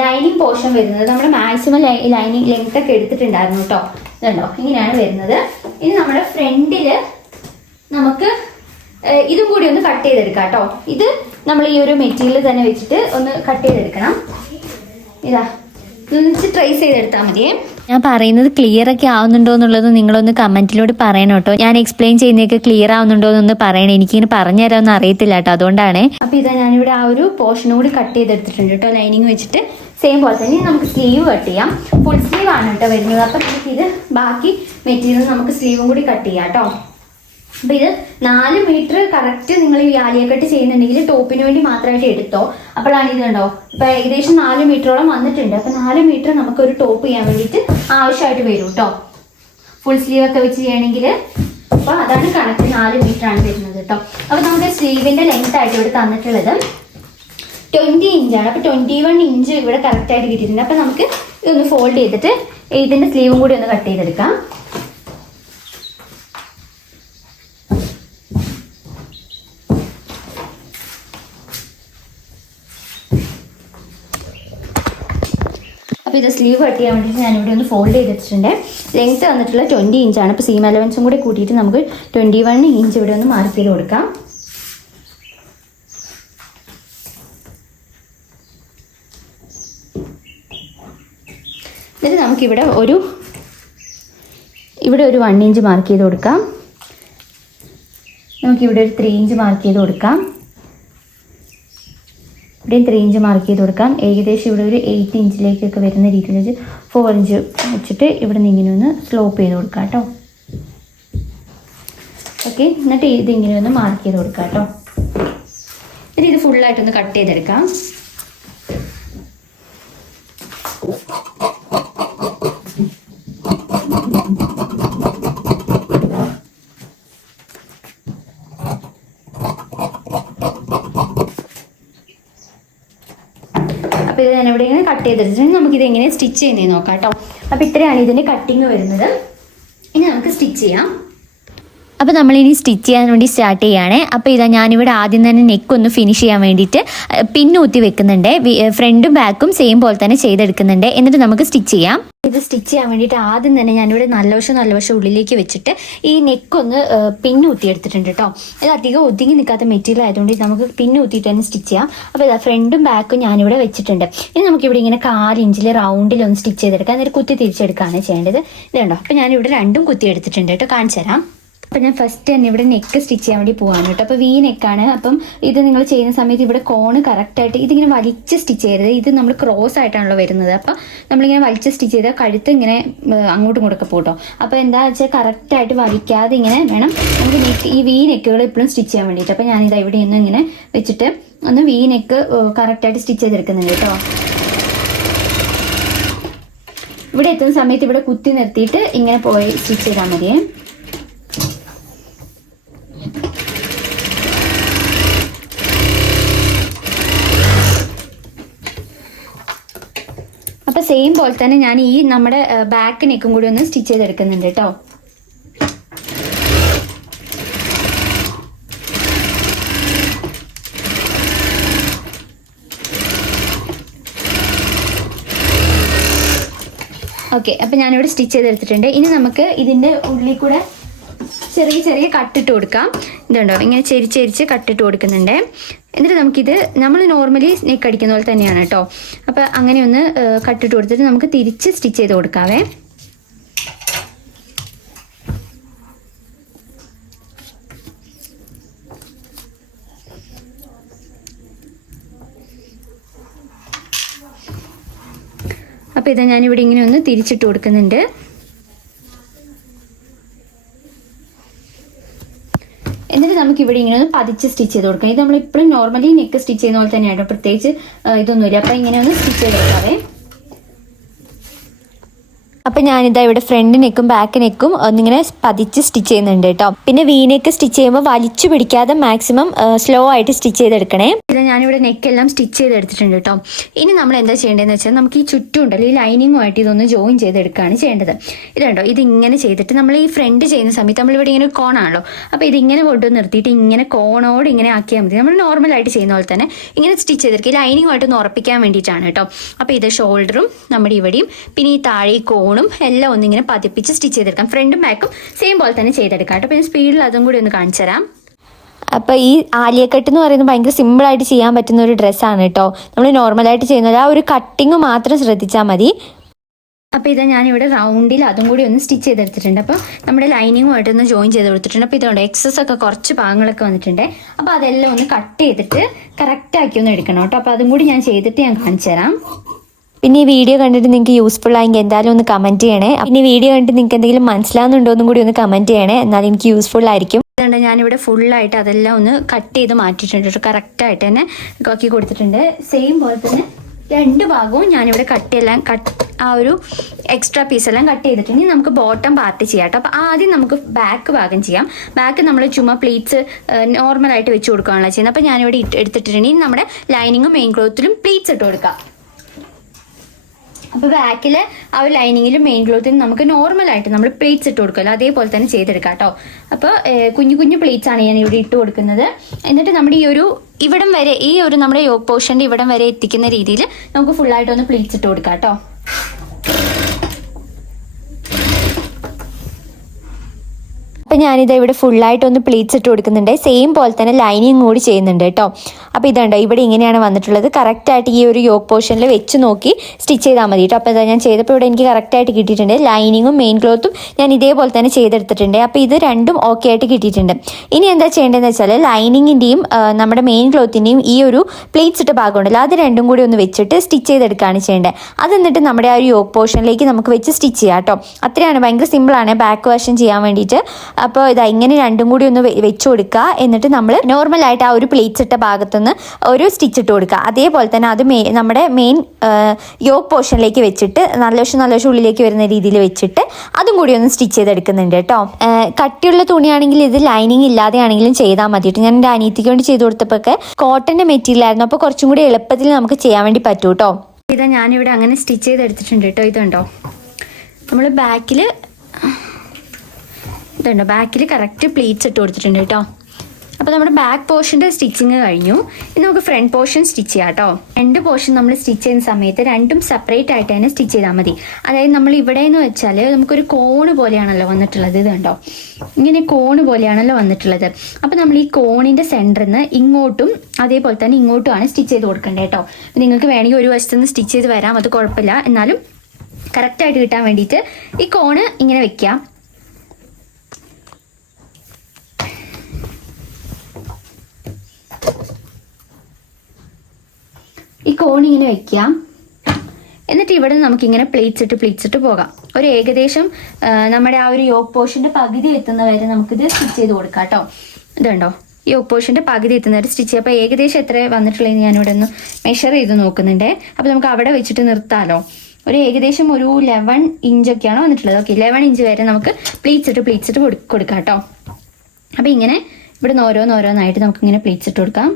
ലൈനിങ് പോർഷൻ വരുന്നത്. നമ്മൾ മാക്സിമം ലൈനിങ് ലെങ്ത് ഒക്കെ എടുത്തിട്ടുണ്ടായിരുന്നു കേട്ടോ. ഇതുണ്ടോ, ഇങ്ങനെയാണ് വരുന്നത്. ഇനി നമ്മുടെ ഫ്രണ്ടിൽ നമുക്ക് ഇതും കൂടി ഒന്ന് കട്ട് ചെയ്തെടുക്കാം കേട്ടോ. ഇത് നമ്മൾ ഈ ഒരു മെറ്റീരിയൽ തന്നെ വെച്ചിട്ട് ഒന്ന് കട്ട് ചെയ്തെടുക്കണം. ഇതാ ഇതൊന്ന് ട്രേസ് ചെയ്തെടുത്താൽ മതിയേ. ഞാൻ പറയുന്നത് ക്ലിയർ ഒക്കെ ആവുന്നുണ്ടോ എന്നുള്ളത് നിങ്ങളൊന്ന് കമന്റിലൂടെ പറയണം കേട്ടോ. ഞാൻ എക്സ്പ്ലെയിൻ ചെയ്യുന്നതൊക്കെ ക്ലിയർ ആവുന്നുണ്ടോ എന്നൊന്ന് പറയണേ, എനിക്കിങ്ങനെ പറഞ്ഞു തരാമെന്ന് അറിയത്തില്ല കേട്ടോ, അതുകൊണ്ടാണ്. അപ്പോൾ ഇതാ ഞാനിവിടെ ആ ഒരു പോർഷനും കൂടി കട്ട് ചെയ്തെടുത്തിട്ടുണ്ട് കേട്ടോ, ലൈനിങ് വെച്ചിട്ട്. സെയിം പോലെ തന്നെ നമുക്ക് സ്ലീവ് കട്ട് ചെയ്യാം. ഫുൾ സ്ലീവ് ആണ് കേട്ടോ വരുന്നത്. അപ്പം നമുക്കിത് ബാക്കി മെറ്റീരിയൽ നമുക്ക് സ്ലീവും കൂടി കട്ട് ചെയ്യാം കേട്ടോ. അപ്പം ഇത് 4 മീറ്റർ കറക്റ്റ് നിങ്ങൾ ഈ ആലിയ കട്ട് ചെയ്യുന്നുണ്ടെങ്കിൽ ടോപ്പിന് വേണ്ടി മാത്രമായിട്ട് എടുത്തോ. അപ്പോഴാണ് ഇത് കണ്ടോ ഇപ്പം ഏകദേശം 4 മീറ്ററോളം വന്നിട്ടുണ്ട്. അപ്പം 4 മീറ്റർ നമുക്കൊരു ടോപ്പ് ചെയ്യാൻ വേണ്ടിയിട്ട് ആവശ്യമായിട്ട് വരും കേട്ടോ, ഫുൾ സ്ലീവ് ഒക്കെ വെച്ച് ചെയ്യണമെങ്കിൽ. അപ്പോൾ അതാണ് കണക്ക്, 4 മീറ്റർ ആണ് വരുന്നത് കേട്ടോ. അപ്പോൾ നമുക്ക് സ്ലീവിൻ്റെ ലെങ്ത് ആയിട്ട് ഇവിടെ തന്നിട്ടുള്ളത് 20 ഇഞ്ചാണ്. അപ്പോൾ 21 ഇഞ്ച് ഇവിടെ കറക്റ്റായിട്ട് കിട്ടിയിട്ടുണ്ട്. അപ്പോൾ നമുക്ക് ഇതൊന്ന് ഫോൾഡ് ചെയ്തിട്ട് ഇതിൻ്റെ സ്ലീവും കൂടി ഒന്ന് കട്ട് ചെയ്തെടുക്കാം. അപ്പോൾ ഇത് സ്ലീവ് കട്ട് ചെയ്യാൻ വേണ്ടിയിട്ട് ഞാനിവിടെ ഒന്ന് ഫോൾഡ് ചെയ്തിട്ടുണ്ട്. ലെങ്ത്ത് വന്നിട്ടുള്ള 20 ഇഞ്ചാണ്. അപ്പോൾ സീം അലവൻസും കൂടി കൂട്ടിയിട്ട് നമുക്ക് 21 ഇഞ്ച് ഇവിടെ ഒന്ന് മാർക്ക് ചെയ്ത് കൊടുക്കാം. എന്നിട്ട് നമുക്കിവിടെ ഒരു 1 ഇഞ്ച് മാർക്ക് ചെയ്ത് കൊടുക്കാം. നമുക്കിവിടെ ഒരു 3 ഇഞ്ച് മാർക്ക് ചെയ്ത് കൊടുക്കാം. ഇവിടെയും 3 ഇഞ്ച് മാർക്ക് ചെയ്ത് കൊടുക്കാം. ഏകദേശം ഇവിടെ ഒരു 8 ഇഞ്ചിലേക്കൊക്കെ വരുന്ന രീതിയിൽ വെച്ച് 4 ഇഞ്ച് വെച്ചിട്ട് ഇവിടെ നിന്ന് ഇങ്ങനെ ഒന്ന് സ്ലോപ്പ് ചെയ്ത് കൊടുക്കാം കേട്ടോ. ഓക്കെ, എന്നിട്ട് ഇതിങ്ങനെ ഒന്ന് മാർക്ക് ചെയ്ത് കൊടുക്കാം കേട്ടോ. എന്നിട്ട് ഇത് ഫുള്ളായിട്ടൊന്ന് കട്ട് ചെയ്തെടുക്കാം. അപ്പോൾ ഇത് ഞാനിവിടെ ഇങ്ങനെ കട്ട് ചെയ്തെടുത്തിട്ട് നമുക്കിത് എങ്ങനെ സ്റ്റിച്ച് ചെയ്യുന്നതെന്ന് നോക്കാം കേട്ടോ. അപ്പോൾ ഇത്രയാണ് ഇതിൻ്റെ കട്ടിങ് വരുന്നത്. ഇനി നമുക്ക് സ്റ്റിച്ച് ചെയ്യാം. അപ്പോൾ നമ്മളിനി സ്റ്റിച്ച് ചെയ്യാൻ വേണ്ടി സ്റ്റാർട്ട് ചെയ്യുകയാണ്. അപ്പോൾ ഇതാ ഞാനിവിടെ ആദ്യം തന്നെ നെക്ക് ഒന്ന് ഫിനിഷ് ചെയ്യാൻ വേണ്ടിയിട്ട് പിന്നൂത്തി വെക്കുന്നുണ്ട്. ഫ്രണ്ടും ബാക്കും സെയിം പോലെ തന്നെ ചെയ്തെടുക്കുന്നുണ്ട്. എന്നിട്ട് നമുക്ക് സ്റ്റിച്ച് ചെയ്യാം. ഇത് സ്റ്റിച്ച് ചെയ്യാൻ വേണ്ടിയിട്ട് ആദ്യം തന്നെ ഞാനിവിടെ നല്ല വശം ഉള്ളിലേക്ക് വെച്ചിട്ട് ഈ നെക്കൊന്ന് പിന്നൂത്തി എടുത്തിട്ടുണ്ട് കേട്ടോ. ഇത് അധികം ഒതുങ്ങി നിൽക്കാത്ത മെറ്റീരിയൽ ആയതുകൊണ്ട് നമുക്ക് പിന്നൂത്തിയിട്ട് തന്നെ സ്റ്റിച്ച് ചെയ്യാം. അപ്പോൾ ഇതാ ഫ്രണ്ടും ബാക്കും ഞാനിവിടെ വെച്ചിട്ടുണ്ട്. ഇനി നമുക്കിവിടെ ഇങ്ങനെ 1/4 ഇഞ്ചിൽ റൗണ്ടിലൊന്ന് സ്റ്റിച്ച് ചെയ്തെടുക്കാം. എന്നിട്ട് കുത്തി തിരിച്ചെടുക്കുകയാണ് ചെയ്യേണ്ടത്. ഇതുണ്ടോ. അപ്പോൾ ഞാനിവിടെ 2 കുത്തി എടുത്തിട്ടുണ്ട് കേട്ടോ. കാണിച്ചു തരാം. അപ്പോൾ ഞാൻ ഫസ്റ്റ് തന്നെ ഇവിടെ നെക്ക് സ്റ്റിച്ച് ചെയ്യാൻ വേണ്ടി പോകാൻ കേട്ടോ. അപ്പോൾ വി നെക്കാണ്. അപ്പം ഇത് നിങ്ങൾ ചെയ്യുന്ന സമയത്ത് ഇവിടെ കോണ് കറക്റ്റായിട്ട് ഇതിങ്ങനെ വലിച്ച് സ്റ്റിച്ച് ചെയ്യരുത്. ഇത് നമ്മൾ ക്രോസ് ആയിട്ടാണല്ലോ വരുന്നത്. അപ്പോൾ നമ്മളിങ്ങനെ വലിച്ച് സ്റ്റിച്ച് ചെയ്താൽ കഴുത്ത് ഇങ്ങനെ അങ്ങോട്ടും ഇങ്ങോട്ടൊക്കെ പോട്ടോ. അപ്പോൾ എന്താ വെച്ചാൽ കറക്റ്റായിട്ട് വലിക്കാതെ ഇങ്ങനെ വേണം നമുക്ക് നെക്ക് ഈ വി നെക്കുകൾ എപ്പോഴും സ്റ്റിച്ച് ചെയ്യാൻ വേണ്ടിയിട്ട്. അപ്പോൾ ഞാനിതാ ഇവിടെ നിന്ന് ഇങ്ങനെ വെച്ചിട്ട് ഒന്ന് വി നെക്ക് കറക്റ്റായിട്ട് സ്റ്റിച്ച് ചെയ്തെടുക്കുന്നുണ്ട് കേട്ടോ. ഇവിടെ എത്തുന്ന സമയത്ത് ഇവിടെ കുത്തി നിർത്തിയിട്ട് ഇങ്ങനെ പോയി സ്റ്റിച്ച് ചെയ്താൽ മതിയേ. അപ്പോൾ സെയിം പോലെ തന്നെ ഞാൻ ഈ നമ്മുടെ ബാക്ക് നെക്കും കൂടി ഒന്ന് സ്റ്റിച്ച് ചെയ്തെടുക്കുന്നുണ്ട് കേട്ടോ. ഓക്കെ, അപ്പോൾ ഞാനിവിടെ സ്റ്റിച്ച് ചെയ്തെടുത്തിട്ടുണ്ട്. ഇനി നമുക്ക് ഇതിൻ്റെ ഉള്ളിൽ കൂടെ ചെറിയ കട്ടിട്ട് കൊടുക്കാം. ഇതുണ്ടോ, ഇങ്ങനെ ചെരിച്ച് കട്ടിട്ട് കൊടുക്കുന്നുണ്ട്. എന്നിട്ട് നമുക്കിത് നമ്മൾ നോർമലി നെക്ക് അടിക്കുന്ന പോലെ തന്നെയാണ് കേട്ടോ. അപ്പോൾ അങ്ങനെ ഒന്ന് കട്ടിട്ട് കൊടുത്തിട്ട് നമുക്ക് തിരിച്ച് സ്റ്റിച്ച് ചെയ്ത് കൊടുക്കാവേ. അപ്പോൾ ഇത് ഞാനിവിടെ ഇങ്ങനെ ഒന്ന് തിരിച്ചിട്ട് കൊടുക്കുന്നുണ്ട്. എന്നിട്ട് നമുക്ക് ഇവിടെ ഇങ്ങനെ ഒന്ന് പതിച്ച് സ്റ്റിച്ച് ചെയ്ത് കൊടുക്കാം. ഇത് നമ്മളിപ്പോഴും നോർമലി നെക്ക് സ്റ്റിച്ച് ചെയ്യുന്ന പോലെ തന്നെയാണ്. പ്രത്യേകിച്ച് ഇതൊന്നുമില്ല. അപ്പോൾ ഇങ്ങനെ ഒന്ന് സ്റ്റിച്ച് ചെയ്ത് കൊടുക്കാവേ. അപ്പം ഞാനിതാ ഇവിടെ ഫ്രണ്ട് നെക്കും ബാക്ക് നെക്കും ഒന്നിങ്ങനെ പതിച്ച് സ്റ്റിച്ച് ചെയ്യുന്നുണ്ട് കേട്ടോ. പിന്നെ വി നെക്ക് സ്റ്റിച്ച് ചെയ്യുമ്പോൾ വലിച്ചു പിടിക്കാതെ മാക്സിമം സ്ലോ ആയിട്ട് സ്റ്റിച്ച് ചെയ്തെടുക്കണേ. ഇത് ഞാനിവിടെ നെക്കെല്ലാം സ്റ്റിച്ച് ചെയ്തെടുത്തിട്ടുണ്ട് കേട്ടോ. ഇനി നമ്മൾ എന്താ ചെയ്യേണ്ടതെന്ന് വെച്ചാൽ നമുക്ക് ഈ ചുറ്റും ഉണ്ടല്ലോ ഈ ലൈനിങ്ങുമായിട്ട് ഇതൊന്ന് ജോയിൻ ചെയ്തെടുക്കുകയാണ് ചെയ്യേണ്ടത്. ഇതുണ്ടോ, ഇതിങ്ങനെ ചെയ്തിട്ട് നമ്മൾ ഈ ഫ്രണ്ട് ചെയ്യുന്ന സമയത്ത് നമ്മളിവിടെ ഇങ്ങനെ കോണാണല്ലോ. അപ്പോൾ ഇതിങ്ങനെ കൊണ്ടുവന്ന് നിർത്തിയിട്ട് ഇങ്ങനെ കോണോട് ഇങ്ങനെ ആക്കിയാൽ മതി. നമ്മൾ നോർമലായിട്ട് ചെയ്യുന്ന പോലെ തന്നെ ഇങ്ങനെ സ്റ്റിച്ച് ചെയ്തെടുക്കുക. ഈ ലൈനിങ്ങുമായിട്ടൊന്ന് ഉറപ്പിക്കാൻ വേണ്ടിയിട്ടാണ് കേട്ടോ. അപ്പോൾ ഇത് ഷോൾഡറും നമ്മുടെ ഇവിടെയും പിന്നെ ഈ താഴെ കോണും എല്ലാം ഒന്നിങ്ങനെ പതിപ്പിച്ച് സ്റ്റിച്ച് ചെയ്തെടുക്കാം. ഫ്രണ്ടും ബാക്കും സെയിം പോലെ തന്നെ ചെയ്തെടുക്കാം കേട്ടോ. പിന്നെ സ്പീഡിൽ അതും കൂടി ഒന്ന് കാണിച്ചു തരാം. അപ്പോൾ ഈ ആലിയ കട്ട് എന്ന് പറയുന്നത് ഭയങ്കര സിമ്പിളായിട്ട് ചെയ്യാൻ പറ്റുന്ന ഒരു ഡ്രസ്സാണ് കേട്ടോ. നമ്മൾ നോർമലായിട്ട് ചെയ്യുന്നത് ആ ഒരു കട്ടിങ് മാത്രം ശ്രദ്ധിച്ചാൽ മതി. അപ്പോൾ ഇത് ഞാനിവിടെ റൗണ്ടിൽ അതും കൂടി ഒന്ന് സ്റ്റിച്ച് ചെയ്തെടുത്തിട്ടുണ്ട്. അപ്പോൾ നമ്മുടെ ലൈനിങ്ങുമായിട്ടൊന്ന് ജോയിൻ ചെയ്ത് കൊടുത്തിട്ടുണ്ട്. അപ്പോൾ ഇതുകൊണ്ട് എക്സസ് ഒക്കെ കുറച്ച് ഭാഗങ്ങളൊക്കെ വന്നിട്ടുണ്ട്. അപ്പോൾ അതെല്ലാം ഒന്ന് കട്ട് ചെയ്തിട്ട് കറക്റ്റാക്കി ഒന്ന് എടുക്കണം കേട്ടോ. അപ്പോൾ അതും കൂടി ഞാൻ ചെയ്തിട്ട് ഞാൻ കാണിച്ചു തരാം. പിന്നെ ഈ വീഡിയോ കണ്ടിട്ട് നിങ്ങൾക്ക് യൂസ്ഫുൾ ആയെങ്കിൽ എന്തായാലും ഒന്ന് കമൻറ്റ് ചെയ്യണേ. പിന്നെ ഈ വീഡിയോ കണ്ടിട്ട് നിങ്ങൾക്ക് എന്തെങ്കിലും മനസ്സിലാവുന്നുണ്ടോ എന്നും കൂടി ഒന്ന് കമൻറ്റ് ചെയ്യണേ. എന്നാൽ എനിക്ക് യൂസ്ഫുൾ ആയിരിക്കും. അതുകൊണ്ട് ഞാനിവിടെ ഫുള്ളായിട്ട് അതെല്ലാം ഒന്ന് കട്ട് ചെയ്ത് മാറ്റിയിട്ടുണ്ട്. കറക്റ്റായിട്ട് തന്നെ ആക്കി കൊടുത്തിട്ടുണ്ട്. സെയിം പോലെ തന്നെ 2 ഭാഗവും ഞാനിവിടെ ആ ഒരു എക്സ്ട്രാ പീസെല്ലാം കട്ട് ചെയ്തിട്ടുണ്ട്. ഇനി നമുക്ക് ബോട്ടം പാർട്ട് ചെയ്യാം കേട്ടോ. അപ്പോൾ ആദ്യം നമുക്ക് ബാക്ക് ഭാഗം ചെയ്യാം. ബാക്ക് നമ്മൾ ചുമ്മാ പ്ലീറ്റ്സ് നോർമലായിട്ട് വെച്ച് കൊടുക്കുകയാണല്ലോ ചെയ്യുന്നത്. അപ്പോൾ ഞാനിവിടെ എടുത്തിട്ടുണ്ട്. ഇനി നമ്മുടെ ലൈനിങ്ങും മെയിൻ ക്ലോത്തിലും പ്ലീറ്റ്സ് ഇട്ട് കൊടുക്കാം. അപ്പോൾ ബാക്കിൽ ആ ഒരു ലൈനിങ്ങിലും മെയിൻ ക്ലോത്തിനും നമുക്ക് നോർമലായിട്ട് നമ്മൾ പ്ലേറ്റ്സ് ഇട്ട് കൊടുക്കുമല്ലോ അതേപോലെ തന്നെ ചെയ്തെടുക്കാം കേട്ടോ. അപ്പോൾ കുഞ്ഞു പ്ലേറ്റ്സ് ആണ് ഞാൻ ഇവിടെ ഇട്ട് കൊടുക്കുന്നത്. എന്നിട്ട് നമ്മുടെ ഈ ഒരു ഇവിടം വരെ ഈ ഒരു നമ്മുടെ യോക്ക് പോർഷൻ്റെ ഇവിടം വരെ എത്തിക്കുന്ന രീതിയിൽ നമുക്ക് ഫുള്ളായിട്ടൊന്ന് പ്ലേറ്റ്സ് ഇട്ട് കൊടുക്കാം കേട്ടോ. അപ്പോൾ ഞാനിത് ഇവിടെ ഫുള്ളായിട്ടൊന്ന് പ്ലീറ്റ്സ് ഇട്ട് കൊടുക്കുന്നുണ്ട്. സെയിം പോലെ തന്നെ ലൈനിങ് കൂടി ചെയ്യുന്നുണ്ട് കേട്ടോ. അപ്പോൾ ഇതുണ്ടോ, ഇവിടെ ഇങ്ങനെയാണ് വന്നിട്ടുള്ളത്. കറക്റ്റായിട്ട് ഈ ഒരു യോക്ക് പോർഷനിൽ വെച്ച് നോക്കി സ്റ്റിച്ച് ചെയ്താൽ മതി കേട്ടോ. അപ്പോൾ ഇതാ ഞാൻ ചെയ്തപ്പോൾ ഇവിടെ എനിക്ക് കറക്റ്റായിട്ട് കിട്ടിയിട്ടുണ്ട്. ലൈനിങ്ങും മെയിൻ ക്ലോത്തും ഞാൻ ഇതേപോലെ തന്നെ ചെയ്തെടുത്തിട്ടുണ്ട്. അപ്പോൾ ഇത് രണ്ടും ഓക്കെ ആയിട്ട് കിട്ടിയിട്ടുണ്ട്. ഇനി എന്താ ചെയ്യേണ്ടതെന്ന് വെച്ചാൽ ലൈനിങ്ങിൻ്റെയും നമ്മുടെ മെയിൻ ക്ലോത്തിൻ്റെയും ഈ ഒരു പ്ലീറ്റ്സ് ഇട്ട ഭാഗമുണ്ടല്ലോ അത് രണ്ടും കൂടി ഒന്ന് വെച്ചിട്ട് സ്റ്റിച്ച് ചെയ്തെടുക്കുകയാണ് ചെയ്യേണ്ടത്. അത് എന്നിട്ട് നമ്മുടെ ആ ഒരു യോക്ക് പോർഷനിലേക്ക് നമുക്ക് വെച്ച് സ്റ്റിച്ച് ചെയ്യാം കേട്ടോ. അത്രയാണ്, ഭയങ്കര സിമ്പിളാണ് ബാക്ക് വശം ചെയ്യാൻ വേണ്ടിയിട്ട്. അപ്പോൾ ഇതാ ഇങ്ങനെ രണ്ടും കൂടി ഒന്ന് വെച്ച് കൊടുക്കുക. എന്നിട്ട് നമ്മൾ നോർമലായിട്ട് ആ ഒരു പ്ലേറ്റ്സ് ഇട്ട ഭാഗത്തുനിന്ന് ഒരു സ്റ്റിച്ച് ഇട്ട് കൊടുക്കുക. അതേപോലെ തന്നെ അത് നമ്മുടെ മെയിൻ യോക്ക് പോർഷനിലേക്ക് വെച്ചിട്ട് നല്ല വശം ഉള്ളിലേക്ക് വരുന്ന രീതിയിൽ വെച്ചിട്ട് അതും കൂടി ഒന്ന് സ്റ്റിച്ച് ചെയ്തെടുക്കുന്നുണ്ട് കേട്ടോ. കട്ടിയുള്ള തുണിയാണെങ്കിൽ ഇത് ലൈനിങ് ഇല്ലാതെയാണെങ്കിലും ചെയ്താൽ മതിയിട്ട്. ഞാൻ എൻ്റെ അനിയത്തിക്ക് വേണ്ടി ചെയ്ത് കൊടുത്തപ്പോൾ കോട്ടൻ്റെ മെറ്റീരിയൽ ആയിരുന്നു. അപ്പോൾ കുറച്ചും കൂടി എളുപ്പത്തിൽ നമുക്ക് ചെയ്യാൻ വേണ്ടി പറ്റും കേട്ടോ. ഇതാ ഞാനിവിടെ അങ്ങനെ സ്റ്റിച്ച് ചെയ്തെടുത്തിട്ടുണ്ട് കേട്ടോ. ഇതുണ്ടോ, നമ്മൾ ബാക്കിൽ ഇതുണ്ട്, ബാക്കിൽ കറക്റ്റ് പ്ലീറ്റ്സ് ഇട്ട് കൊടുത്തിട്ടുണ്ട് കേട്ടോ. അപ്പോൾ നമ്മുടെ ബാക്ക് പോർഷൻ്റെ സ്റ്റിച്ചിങ് കഴിഞ്ഞു. ഇനി നമുക്ക് ഫ്രണ്ട് പോർഷൻ സ്റ്റിച്ച് ചെയ്യാം കേട്ടോ. രണ്ട് പോർഷൻ നമ്മൾ സ്റ്റിച്ച് ചെയ്യുന്ന സമയത്ത് രണ്ടും സെപ്പറേറ്റ് ആയിട്ട് തന്നെ സ്റ്റിച്ച് ചെയ്താൽ മതി. അതായത് നമ്മൾ ഇവിടെ എന്ന് വെച്ചാൽ നമുക്കൊരു കോണ് പോലെയാണല്ലോ വന്നിട്ടുള്ളത്. ഇത് കണ്ടോ, ഇങ്ങനെ കോണ് പോലെയാണല്ലോ വന്നിട്ടുള്ളത്. അപ്പോൾ നമ്മൾ ഈ കോണിൻ്റെ സെൻറ്ററിൽ നിന്ന് ഇങ്ങോട്ടും അതേപോലെ തന്നെ ഇങ്ങോട്ടുമാണ് സ്റ്റിച്ച് ചെയ്ത് കൊടുക്കേണ്ടത് കേട്ടോ. നിങ്ങൾക്ക് വേണമെങ്കിൽ ഒരു വശത്ത് നിന്ന് സ്റ്റിച്ച് ചെയ്ത് വരാം, അത് കുഴപ്പമില്ല. എന്നാലും കറക്റ്റായിട്ട് കിട്ടാൻ വേണ്ടിയിട്ട് ഈ കോണ് ഇങ്ങനെ വെക്കാം. ഈ കോൺ ഇങ്ങനെ വെക്കാം. എന്നിട്ട് ഇവിടെ നമുക്കിങ്ങനെ പ്ലീറ്റ്സ് ഇട്ട് പോകാം. ഒരു ഏകദേശം നമ്മുടെ ആ ഒരു യോക്ക് പോർഷൻ്റെ പകുതി എത്തുന്ന വരെ നമുക്കിത് സ്റ്റിച്ച് ചെയ്ത് കൊടുക്കാം കേട്ടോ. ഇതുണ്ടോ, ഈ യോക്ക് പോർഷൻ്റെ പകുതി എത്തുന്ന വരെ സ്റ്റിച്ച് ചെയ്യാം. അപ്പോൾ ഏകദേശം എത്ര വന്നിട്ടുള്ളതെന്ന് ഞാനിവിടെ ഒന്ന് മെഷർ ചെയ്ത് നോക്കുന്നുണ്ട്. അപ്പോൾ നമുക്ക് അവിടെ വെച്ചിട്ട് നിർത്താമല്ലോ. ഒരു ഏകദേശം ഒരു 11 ഇഞ്ചൊക്കെയാണ് വന്നിട്ടുള്ളത്. ഓക്കെ, 11 ഇഞ്ച് വരെ നമുക്ക് പ്ലീറ്റ്സ് ഇട്ട് കൊടുക്കാം കേട്ടോ. അപ്പോൾ ഇങ്ങനെ ഇവിടെ നിന്ന് ഓരോന്നായിട്ട് നമുക്കിങ്ങനെ പ്ലീറ്റ്സ് ഇട്ട് കൊടുക്കാം.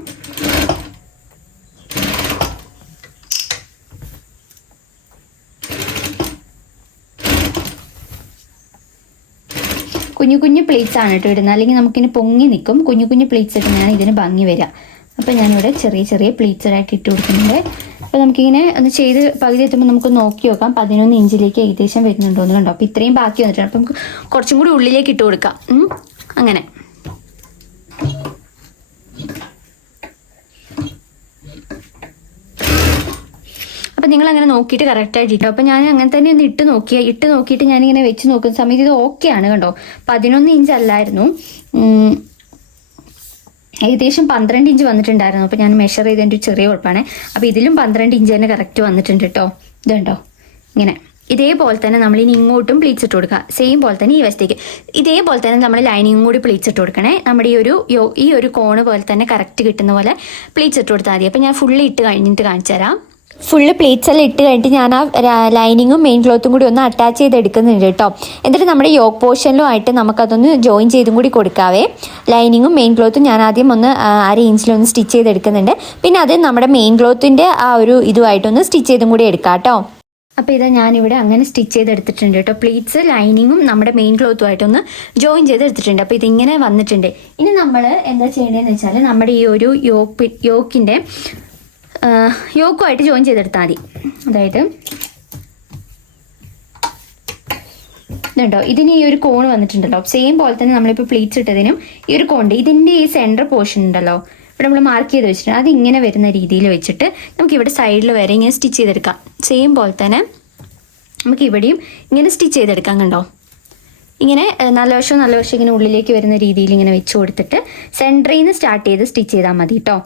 കുഞ്ഞു പ്ലേറ്റ്സ് ആണ് കേട്ടോ ഇടുന്നത്, അല്ലെങ്കിൽ നമുക്കിനി പൊങ്ങി നിൽക്കും. കുഞ്ഞു പ്ലേറ്റ്സ് ഇടുന്നതാണ് ഇതിന് ഭംഗി വരിക. അപ്പോൾ ഞാനിവിടെ ചെറിയ പ്ലേറ്റ്സായിട്ട് ഇട്ട് കൊടുക്കുന്നുണ്ട്. അപ്പോൾ നമുക്കിങ്ങനെ ഒന്ന് ചെയ്ത് പകുതി എത്തുമ്പോൾ നമുക്ക് നോക്കി നോക്കാം 11 ഇഞ്ചിലേക്ക് ഏകദേശം വരുന്നുണ്ടോ എന്ന് കണ്ടോ. അപ്പോൾ ഇത്രയും ബാക്കി വന്നിട്ടുണ്ട്. അപ്പോൾ നമുക്ക് കുറച്ചും കൂടി ഉള്ളിലേക്ക് ഇട്ട് കൊടുക്കാം. അങ്ങനെ അപ്പം നിങ്ങൾ അങ്ങനെ നോക്കിയിട്ട് കറക്റ്റായിട്ട് ഇട്ടോ. അപ്പം ഞാൻ അങ്ങനെ തന്നെ ഒന്ന് ഇട്ട് നോക്കിയിട്ട് ഞാനിങ്ങനെ വെച്ച് നോക്കുന്ന സമയത്ത് ഇത് ഓക്കെ ആണ് കണ്ടോ. 11 ഇഞ്ച് അല്ലായിരുന്നു, ഏകദേശം 12 ഇഞ്ച് വന്നിട്ടുണ്ടായിരുന്നു. അപ്പോൾ ഞാൻ മെഷർ ചെയ്തതിൻ്റെ ഒരു ചെറിയ കുഴപ്പമാണ്. അപ്പോൾ ഇതിലും 12 ഇഞ്ച് തന്നെ കറക്റ്റ് വന്നിട്ടുണ്ട് കേട്ടോ. ഇതുണ്ടോ, ഇങ്ങനെ ഇതേപോലെ തന്നെ നമ്മളിനി ഇങ്ങോട്ടും പ്ലീറ്റ്സ് ഇട്ട് കൊടുക്കുക. സെയിം പോലെ തന്നെ ഈ വശത്തേക്ക് ഇതേപോലെ തന്നെ നമ്മൾ ലൈനിങ്ങും കൂടി പ്ലീറ്റ്സ് ഇട്ട് കൊടുക്കണേ. നമ്മുടെ ഈ ഒരു കോണ് പോലെ തന്നെ കറക്റ്റ് കിട്ടുന്ന പോലെ പ്ലീറ്റ്സ് ഇട്ട് കൊടുത്താൽ മതി. അപ്പോൾ ഞാൻ ഫുള്ള് ഇട്ട് കഴിഞ്ഞിട്ട് കാണിച്ചു തരാം. ഫുള്ള് പ്ലീറ്റ്സ് എല്ലാം ഇട്ട് കഴിഞ്ഞിട്ട് ഞാൻ ആ ലൈനിങ്ങും മെയിൻ ക്ലോത്തും കൂടി ഒന്ന് അറ്റാച്ച് ചെയ്ത് എടുക്കുന്നുണ്ട് കേട്ടോ. എന്നിട്ട് നമ്മുടെ യോക്ക് പോർഷനിലും ആയിട്ട് നമുക്കതൊന്ന് ജോയിൻ ചെയ്തും കൂടി കൊടുക്കാവേ. ലൈനിങ്ങും മെയിൻ ക്ലോത്തും ഞാൻ ആദ്യം ഒന്ന് 1/2 ഇഞ്ചിലൊന്ന് സ്റ്റിച്ച് ചെയ്തെടുക്കുന്നുണ്ട്. പിന്നെ അത് നമ്മുടെ മെയിൻ ക്ലോത്തിൻ്റെ ആ ഒരു ഇതുമായിട്ടൊന്ന് സ്റ്റിച്ച് ചെയ്തും കൂടി എടുക്കാം കേട്ടോ. അപ്പോൾ ഇതാ ഞാനിവിടെ അങ്ങനെ സ്റ്റിച്ച് ചെയ്തെടുത്തിട്ടുണ്ട് കേട്ടോ. പ്ലീറ്റ്സ് ലൈനിങ്ങും നമ്മുടെ മെയിൻ ക്ലോത്തുമായിട്ടൊന്ന് ജോയിൻ ചെയ്തെടുത്തിട്ടുണ്ട്. അപ്പോൾ ഇതിങ്ങനെ വന്നിട്ടുണ്ട്. ഇനി നമ്മൾ എന്താ ചെയ്യേണ്ടതെന്ന് വെച്ചാൽ നമ്മുടെ ഈ ഒരു യോക്കിൻ്റെ യോക്കുമായിട്ട് ജോയിൻ ചെയ്തെടുത്താൽ മതി. അതായത് ഇതുണ്ടോ, ഇതിന് ഈ ഒരു കോൺ വന്നിട്ടുണ്ടല്ലോ. സെയിം പോലെ തന്നെ നമ്മളിപ്പോൾ പ്ലീറ്റ്സ് ഇട്ടതിനും ഈ ഒരു കോണ്ട് ഇതിൻ്റെ ഈ സെൻറ്റർ പോർഷൻ ഉണ്ടല്ലോ, ഇവിടെ നമ്മൾ മാർക്ക് ചെയ്ത് വെച്ചിട്ടുണ്ട്. അത് ഇങ്ങനെ വരുന്ന രീതിയിൽ വെച്ചിട്ട് നമുക്ക് ഇവിടെ സൈഡിൽ വരെ ഇങ്ങനെ സ്റ്റിച്ച് ചെയ്തെടുക്കാം. സെയിം പോലെ തന്നെ നമുക്ക് ഇവിടെയും ഇങ്ങനെ സ്റ്റിച്ച് ചെയ്തെടുക്കാം. കണ്ടോ, ഇങ്ങനെ നല്ല വശം ഇങ്ങനെ ഉള്ളിലേക്ക് വരുന്ന രീതിയിൽ ഇങ്ങനെ വെച്ച് കൊടുത്തിട്ട് സെൻറ്ററിൽ നിന്ന് സ്റ്റാർട്ട് ചെയ്ത് സ്റ്റിച്ച് ചെയ്താൽ മതി കേട്ടോ.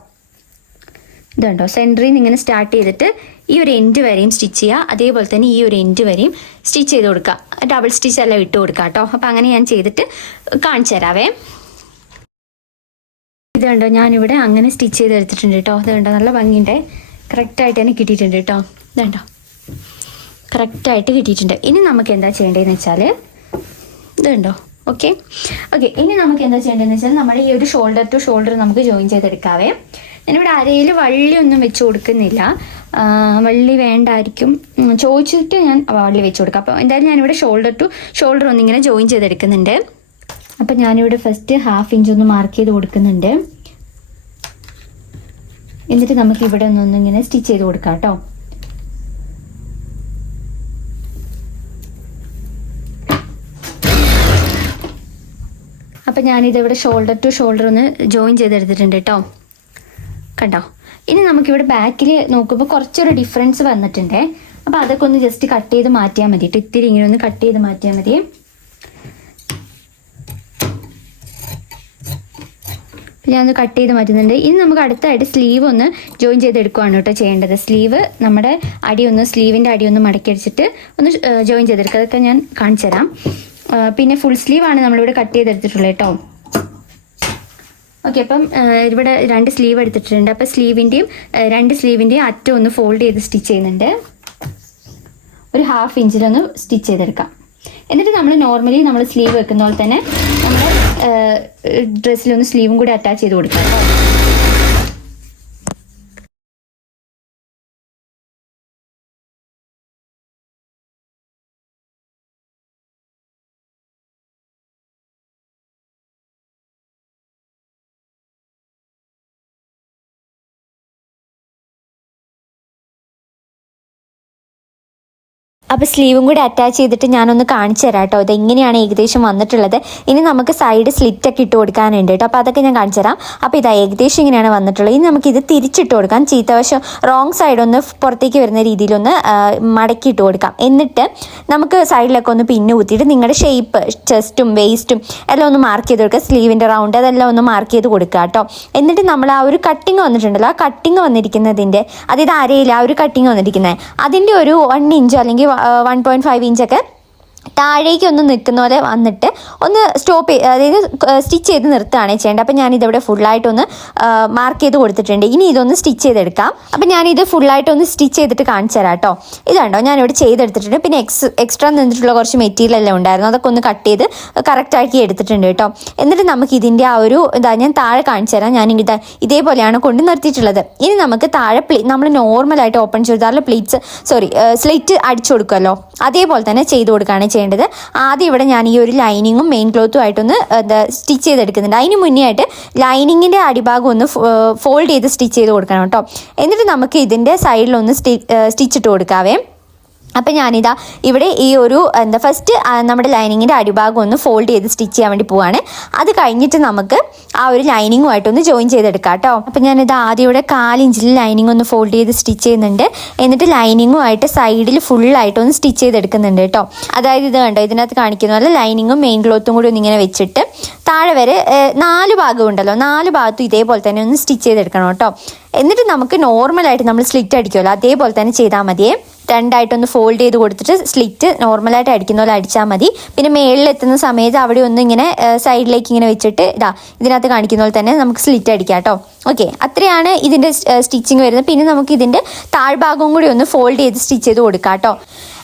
ഇതുണ്ടോ, സെൻറ്ററിൽ നിന്ന് ഇങ്ങനെ സ്റ്റാർട്ട് ചെയ്തിട്ട് ഈ ഒരു എൻഡ് വരെയും സ്റ്റിച്ച് ചെയ്യുക. അതേപോലെ തന്നെ ഈ ഒരു എൻഡ് വരെയും സ്റ്റിച്ച് ചെയ്ത് കൊടുക്കുക. ഡബിൾ സ്റ്റിച്ച് എല്ലാം ഇട്ട് കൊടുക്കുക കേട്ടോ. അപ്പോൾ അങ്ങനെ ഞാൻ ചെയ്തിട്ട് കാണിച്ചു തരാവേ. ഇതുണ്ടോ, ഞാനിവിടെ അങ്ങനെ സ്റ്റിച്ച് ചെയ്ത് എടുത്തിട്ടുണ്ട് കേട്ടോ. ഇതുണ്ടോ, നല്ല ഭംഗിയുണ്ട്. കറക്റ്റായിട്ട് തന്നെ കിട്ടിയിട്ടുണ്ട് കേട്ടോ. ഇതുണ്ടോ, കറക്റ്റായിട്ട് കിട്ടിയിട്ടുണ്ട്. ഇനി നമുക്ക് എന്താ ചെയ്യേണ്ടതെന്ന് വെച്ചാൽ ഇതുണ്ടോ, ഓക്കെ. ഇനി നമുക്ക് എന്താ ചെയ്യേണ്ടതെന്ന് വെച്ചാൽ നമ്മുടെ ഈ ഒരു ഷോൾഡർ ടു ഷോൾഡർ നമുക്ക് ജോയിൻ ചെയ്തെടുക്കാവേ. ഞാനിവിടെ അരയിൽ വള്ളിയൊന്നും വെച്ച് കൊടുക്കുന്നില്ല. വള്ളി വേണ്ടായിരിക്കും ചോദിച്ചിട്ട് ഞാൻ വള്ളി വെച്ച് കൊടുക്കാം. അപ്പോൾ എന്തായാലും ഞാനിവിടെ ഷോൾഡർ ടു ഷോൾഡർ ഒന്നിങ്ങനെ ജോയിൻ ചെയ്തെടുക്കുന്നുണ്ട്. അപ്പം ഞാനിവിടെ ഫസ്റ്റ് 1/2 ഇഞ്ച് ഒന്ന് മാർക്ക് ചെയ്ത് കൊടുക്കുന്നുണ്ട്. എന്നിട്ട് നമുക്ക് ഇവിടെ ഒന്നിങ്ങനെ സ്റ്റിച്ച് ചെയ്ത് കൊടുക്കാം കേട്ടോ. അപ്പം ഞാനിതിവിടെ ഷോൾഡർ ടു ഷോൾഡർ ഒന്ന് ജോയിൻ ചെയ്തെടുത്തിട്ടുണ്ട് കേട്ടോ. കണ്ടോ, ഇനി നമുക്കിവിടെ ബാക്കിൽ നോക്കുമ്പോൾ കുറച്ചൊരു ഡിഫറൻസ് വന്നിട്ടുണ്ട്. അപ്പോൾ അതൊക്കെ ഒന്ന് ജസ്റ്റ് കട്ട് ചെയ്ത് മാറ്റിയാൽ മതി. ഇത്തിരി ഇങ്ങനെ ഒന്ന് കട്ട് ചെയ്ത് മാറ്റിയാൽ മതി. ഞാനൊന്ന് കട്ട് ചെയ്ത് മാറ്റുന്നുണ്ട്. ഇനി നമുക്ക് അടുത്തായിട്ട് സ്ലീവ് ഒന്ന് ജോയിൻ ചെയ്തെടുക്കുകയാണ് കേട്ടോ ചെയ്യേണ്ടത്. സ്ലീവ് നമ്മുടെ സ്ലീവിൻ്റെ അടി ഒന്ന് മടക്കി അടിച്ചിട്ട് ഒന്ന് ജോയിൻ ചെയ്തെടുക്കുക. അതൊക്കെ ഞാൻ കാണിച്ചു തരാം. പിന്നെ ഫുൾ സ്ലീവാണ് നമ്മളിവിടെ കട്ട് ചെയ്തെടുത്തിട്ടുള്ളത് കേട്ടോ. ഓക്കെ, അപ്പം ഇവിടെ 2 സ്ലീവ് എടുത്തിട്ടുണ്ട്. അപ്പോൾ രണ്ട് സ്ലീവിൻ്റെയും അറ്റം ഒന്ന് ഫോൾഡ് ചെയ്ത് സ്റ്റിച്ച് ചെയ്യുന്നുണ്ട്. ഒരു 1/2 ഇഞ്ചിലൊന്ന് സ്റ്റിച്ച് ചെയ്തെടുക്കാം. എന്നിട്ട് നമ്മൾ നോർമലി നമ്മൾ സ്ലീവ് വെക്കുന്ന പോലെ തന്നെ നമ്മുടെ ഡ്രസ്സിലൊന്ന് സ്ലീവും കൂടി അറ്റാച്ച് ചെയ്ത് കൊടുക്കാം. അപ്പോൾ സ്ലീവും കൂടി അറ്റാച്ച് ചെയ്തിട്ട് ഞാനൊന്ന് കാണിച്ചു തരാം കേട്ടോ. ഇത് എങ്ങനെയാണ് ഏകദേശം വന്നിട്ടുള്ളത്. ഇനി നമുക്ക് സൈഡ് സ്ലിറ്റൊക്കെ ഇട്ട് കൊടുക്കാനുണ്ട് കേട്ടോ. അപ്പോൾ അതൊക്കെ ഞാൻ കാണിച്ചു തരാം. അപ്പോൾ ഇതാ ഏകദേശം ഇങ്ങനെയാണ് വന്നിട്ടുള്ളത്. ഇനി നമുക്കിത് തിരിച്ചിട്ട് കൊടുക്കാം. ചീത്തവശം റോങ് സൈഡ് ഒന്ന് പുറത്തേക്ക് വരുന്ന രീതിയിലൊന്ന് മടക്കിയിട്ട് കൊടുക്കാം. എന്നിട്ട് നമുക്ക് സൈഡിലൊക്കെ ഒന്ന് പിന്ന് കുത്തിയിട്ട് നിങ്ങളുടെ ഷേപ്പ് ചെസ്റ്റും വേസ്റ്റും എല്ലാം ഒന്ന് മാർക്ക് ചെയ്ത് കൊടുക്കുക. സ്ലീവിൻ്റെ റൗണ്ട് അതെല്ലാം ഒന്ന് മാർക്ക് ചെയ്ത് കൊടുക്കുക കേട്ടോ. എന്നിട്ട് നമ്മൾ ആ ഒരു കട്ടിങ് വന്നിട്ടുണ്ടല്ലോ, ആ കട്ടിങ് വന്നിരിക്കുന്നതിൻ്റെ അതായത് അരയിൽ ആ ഒരു കട്ടിങ് വന്നിരിക്കുന്നത് അതിൻ്റെ ഒരു 1 ഇഞ്ച് അല്ലെങ്കിൽ 1.5 ഇഞ്ചൊക്കെ താഴേക്ക് ഒന്ന് നിൽക്കുന്ന പോലെ വന്നിട്ട് ഒന്ന് സ്റ്റോപ്പ് അതായത് സ്റ്റിച്ച് ചെയ്ത് നിർത്തുകയാണ് ചെയ്യേണ്ടത്. അപ്പോൾ ഞാനിതിവിടെ ഫുള്ളായിട്ടൊന്ന് മാർക്ക് ചെയ്ത് കൊടുത്തിട്ടുണ്ട്. ഇനി ഇതൊന്ന് സ്റ്റിച്ച് ചെയ്തെടുക്കാം. അപ്പോൾ ഞാനിത് ഫുള്ളായിട്ടൊന്ന് സ്റ്റിച്ച് ചെയ്തിട്ട് കാണിച്ചു തരാം കേട്ടോ. ഇതാണ്ടോ ഞാനിവിടെ ചെയ്തെടുത്തിട്ടുണ്ട്. പിന്നെ എക്സ്ട്രാ നിന്നിട്ടുള്ള കുറച്ച് മെറ്റീരിയൽ എല്ലാം ഉണ്ടായിരുന്നു, അതൊക്കെ ഒന്ന് കട്ട് ചെയ്ത് കറക്റ്റാക്കി എടുത്തിട്ടുണ്ട് കേട്ടോ. എന്നിട്ട് നമുക്ക് ഇതിൻ്റെ ആ ഒരു ഞാൻ താഴെ കാണിച്ചു തരാം. ഞാനിത് ഇതേപോലെയാണ് കൊണ്ട് നിർത്തിയിട്ടുള്ളത്. ഇനി നമുക്ക് താഴെ നമ്മൾ നോർമലായിട്ട് ഓപ്പൺ ചുരിദാറിൽ സ്ലിറ്റ് അടിച്ചു കൊടുക്കുമല്ലോ, അതേപോലെ തന്നെ ചെയ്ത് കൊടുക്കുകയാണ് ചെയ്യേണ്ടത്. ആദ്യം ഇവിടെ ഞാൻ ഈ ഒരു ലൈനിങ്ങും മെയിൻ ക്ലോത്തും ആയിട്ടൊന്ന് സ്റ്റിച്ച് ചെയ്തെടുക്കുന്നുണ്ട്. അതിന് മുന്നേ ആയിട്ട് ലൈനിങ്ങിൻ്റെ അടിഭാഗം ഒന്ന് ഫോൾഡ് ചെയ്ത് സ്റ്റിച്ച് ചെയ്ത് കൊടുക്കണം കേട്ടോ. എന്നിട്ട് നമുക്ക് ഇതിൻ്റെ സൈഡിലൊന്ന് സ്റ്റിച്ചിട്ട് കൊടുക്കാവേ. അപ്പം ഞാനിതാ ഇവിടെ ഈ ഒരു ഫസ്റ്റ് നമ്മുടെ ലൈനിങ്ങിൻ്റെ അടിഭാഗം ഒന്ന് ഫോൾഡ് ചെയ്ത് സ്റ്റിച്ച് ചെയ്യാൻ വേണ്ടി പോവാണ്. അത് കഴിഞ്ഞിട്ട് നമുക്ക് ആ ഒരു ലൈനിങ്ങുമായിട്ടൊന്ന് ജോയിൻ ചെയ്തെടുക്കാം കേട്ടോ. അപ്പം ഞാനിത് ആദ്യം ഇവിടെ 1/4 ഇഞ്ചിൽ ലൈനിങ് ഒന്ന് ഫോൾഡ് ചെയ്ത് സ്റ്റിച്ച് ചെയ്യുന്നുണ്ട്. എന്നിട്ട് ലൈനിങ്ങുമായിട്ട് സൈഡിൽ ഫുള്ളായിട്ടൊന്ന് സ്റ്റിച്ച് ചെയ്തെടുക്കുന്നുണ്ട് കേട്ടോ. അതായത് ഇത് കണ്ടോ, ഇതിനകത്ത് കാണിക്കുന്ന പോലെ ലൈനിങ്ങും മെയിൻ ക്ലോത്തും കൂടി ഒന്നിങ്ങനെ വെച്ചിട്ട് താഴെ വരെ 4 ഭാഗം ഉണ്ടല്ലോ, 4 ഭാഗത്തും ഇതേപോലെ തന്നെ ഒന്ന് സ്റ്റിച്ച് ചെയ്തെടുക്കണം കേട്ടോ. എന്നിട്ട് നമുക്ക് നോർമലായിട്ട് നമ്മൾ സ്ലിറ്റ് അടിക്കുമല്ലോ, അതേപോലെ തന്നെ ചെയ്താൽ മതിയേ. രണ്ടായിട്ടൊന്ന് ഫോൾഡ് ചെയ്ത് കൊടുത്തിട്ട് സ്ലിറ്റ് നോർമലായിട്ട് അടിക്കുന്ന പോലെ അടിച്ചാൽ മതി. പിന്നെ മേളിലെത്തുന്ന സമയത്ത് അവിടെ ഒന്ന് ഇങ്ങനെ സൈഡിലേക്ക് ഇങ്ങനെ വെച്ചിട്ട് ഇതിനകത്ത് കാണിക്കുന്ന പോലെ തന്നെ നമുക്ക് സ്ലിറ്റ് അടിക്കാം കേട്ടോ. ഓക്കെ, അത്രയാണ് ഇതിൻ്റെ സ്റ്റിച്ചിങ് വരുന്നത്. പിന്നെ നമുക്ക് ഇതിൻ്റെ താഴ്ഭാഗവും കൂടി ഒന്ന് ഫോൾഡ് ചെയ്ത് സ്റ്റിച്ച് ചെയ്ത് കൊടുക്കാം കേട്ടോ.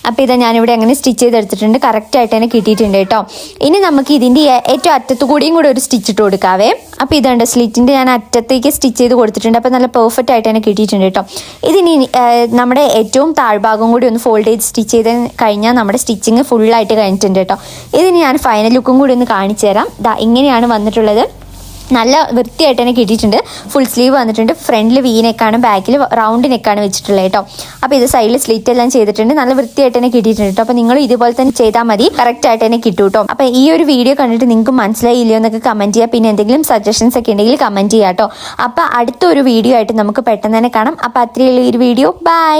അപ്പോൾ ഇതാ ഞാനിവിടെ അങ്ങനെ സ്റ്റിച്ച് ചെയ്തെടുത്തിട്ടുണ്ട്. കറക്റ്റായിട്ട് തന്നെ കിട്ടിയിട്ടുണ്ട് കേട്ടോ. ഇനി നമുക്ക് ഇതിൻ്റെ ഏറ്റവും അറ്റത്തു കൂടിയും കൂടി ഒരു സ്റ്റിച്ച് ഇട്ട് കൊടുക്കാവേ. അപ്പോൾ ഇതുണ്ട് സ്ലിറ്റിൻ്റെ ഞാൻ അറ്റത്തേക്ക് സ്റ്റിച്ച് ചെയ്ത് കൊടുത്തിട്ടുണ്ട്. അപ്പോൾ നല്ല പെർഫെക്റ്റ് ആയിട്ട് തന്നെ കിട്ടിയിട്ടുണ്ട് കേട്ടോ. ഇതിനി നമ്മുടെ ഏറ്റവും താഴ്ഭാഗം കൂടി ഒന്ന് ഫോൾഡ് ചെയ്ത് സ്റ്റിച്ച് ചെയ്ത് കഴിഞ്ഞാൽ നമ്മുടെ സ്റ്റിച്ചിങ് ഫുള്ളായിട്ട് കഴിഞ്ഞിട്ടുണ്ട് കേട്ടോ. ഇതിന് ഞാൻ ഫൈനൽ ലുക്കും കൂടി ഒന്ന് കാണിച്ചു തരാം. ഇങ്ങനെയാണ് വന്നിട്ടുള്ളത്. നല്ല വൃത്തിയായിട്ട് തന്നെ കിട്ടിയിട്ടുണ്ട്. ഫുൾ സ്ലീവ് വന്നിട്ടുണ്ട്. ഫ്രണ്ടിൽ വി നെക്കാണ്, ബാക്കിൽ റൗണ്ട് നെക്കാണ് വെച്ചിട്ടുള്ളത് കേട്ടോ. അപ്പോൾ ഇത് സൈഡിൽ സ്ലിറ്റ് എല്ലാം ചെയ്തിട്ടുണ്ട്. നല്ല വൃത്തിയായിട്ട് തന്നെ കിട്ടിയിട്ടുണ്ട് കേട്ടോ. അപ്പോൾ നിങ്ങൾ ഇതുപോലെ തന്നെ ചെയ്താൽ മതി, കറക്റ്റായിട്ട് തന്നെ കിട്ടും കേട്ടോ. അപ്പോൾ ഈ ഒരു വീഡിയോ കണ്ടിട്ട് നിങ്ങൾക്ക് മനസ്സിലായില്ലയോ എന്നൊക്കെ കമൻറ്റ് ചെയ്യുക. പിന്നെ എന്തെങ്കിലും സജഷൻസ് ഒക്കെ ഉണ്ടെങ്കിൽ കമൻറ്റ് ചെയ്യാം കേട്ടോ. അപ്പോൾ അടുത്തൊരു വീഡിയോ ആയിട്ട് നമുക്ക് പെട്ടെന്ന് തന്നെ കാണാം. അപ്പോൾ അത്രയുള്ള ഈ ഒരു വീഡിയോ. ബൈ.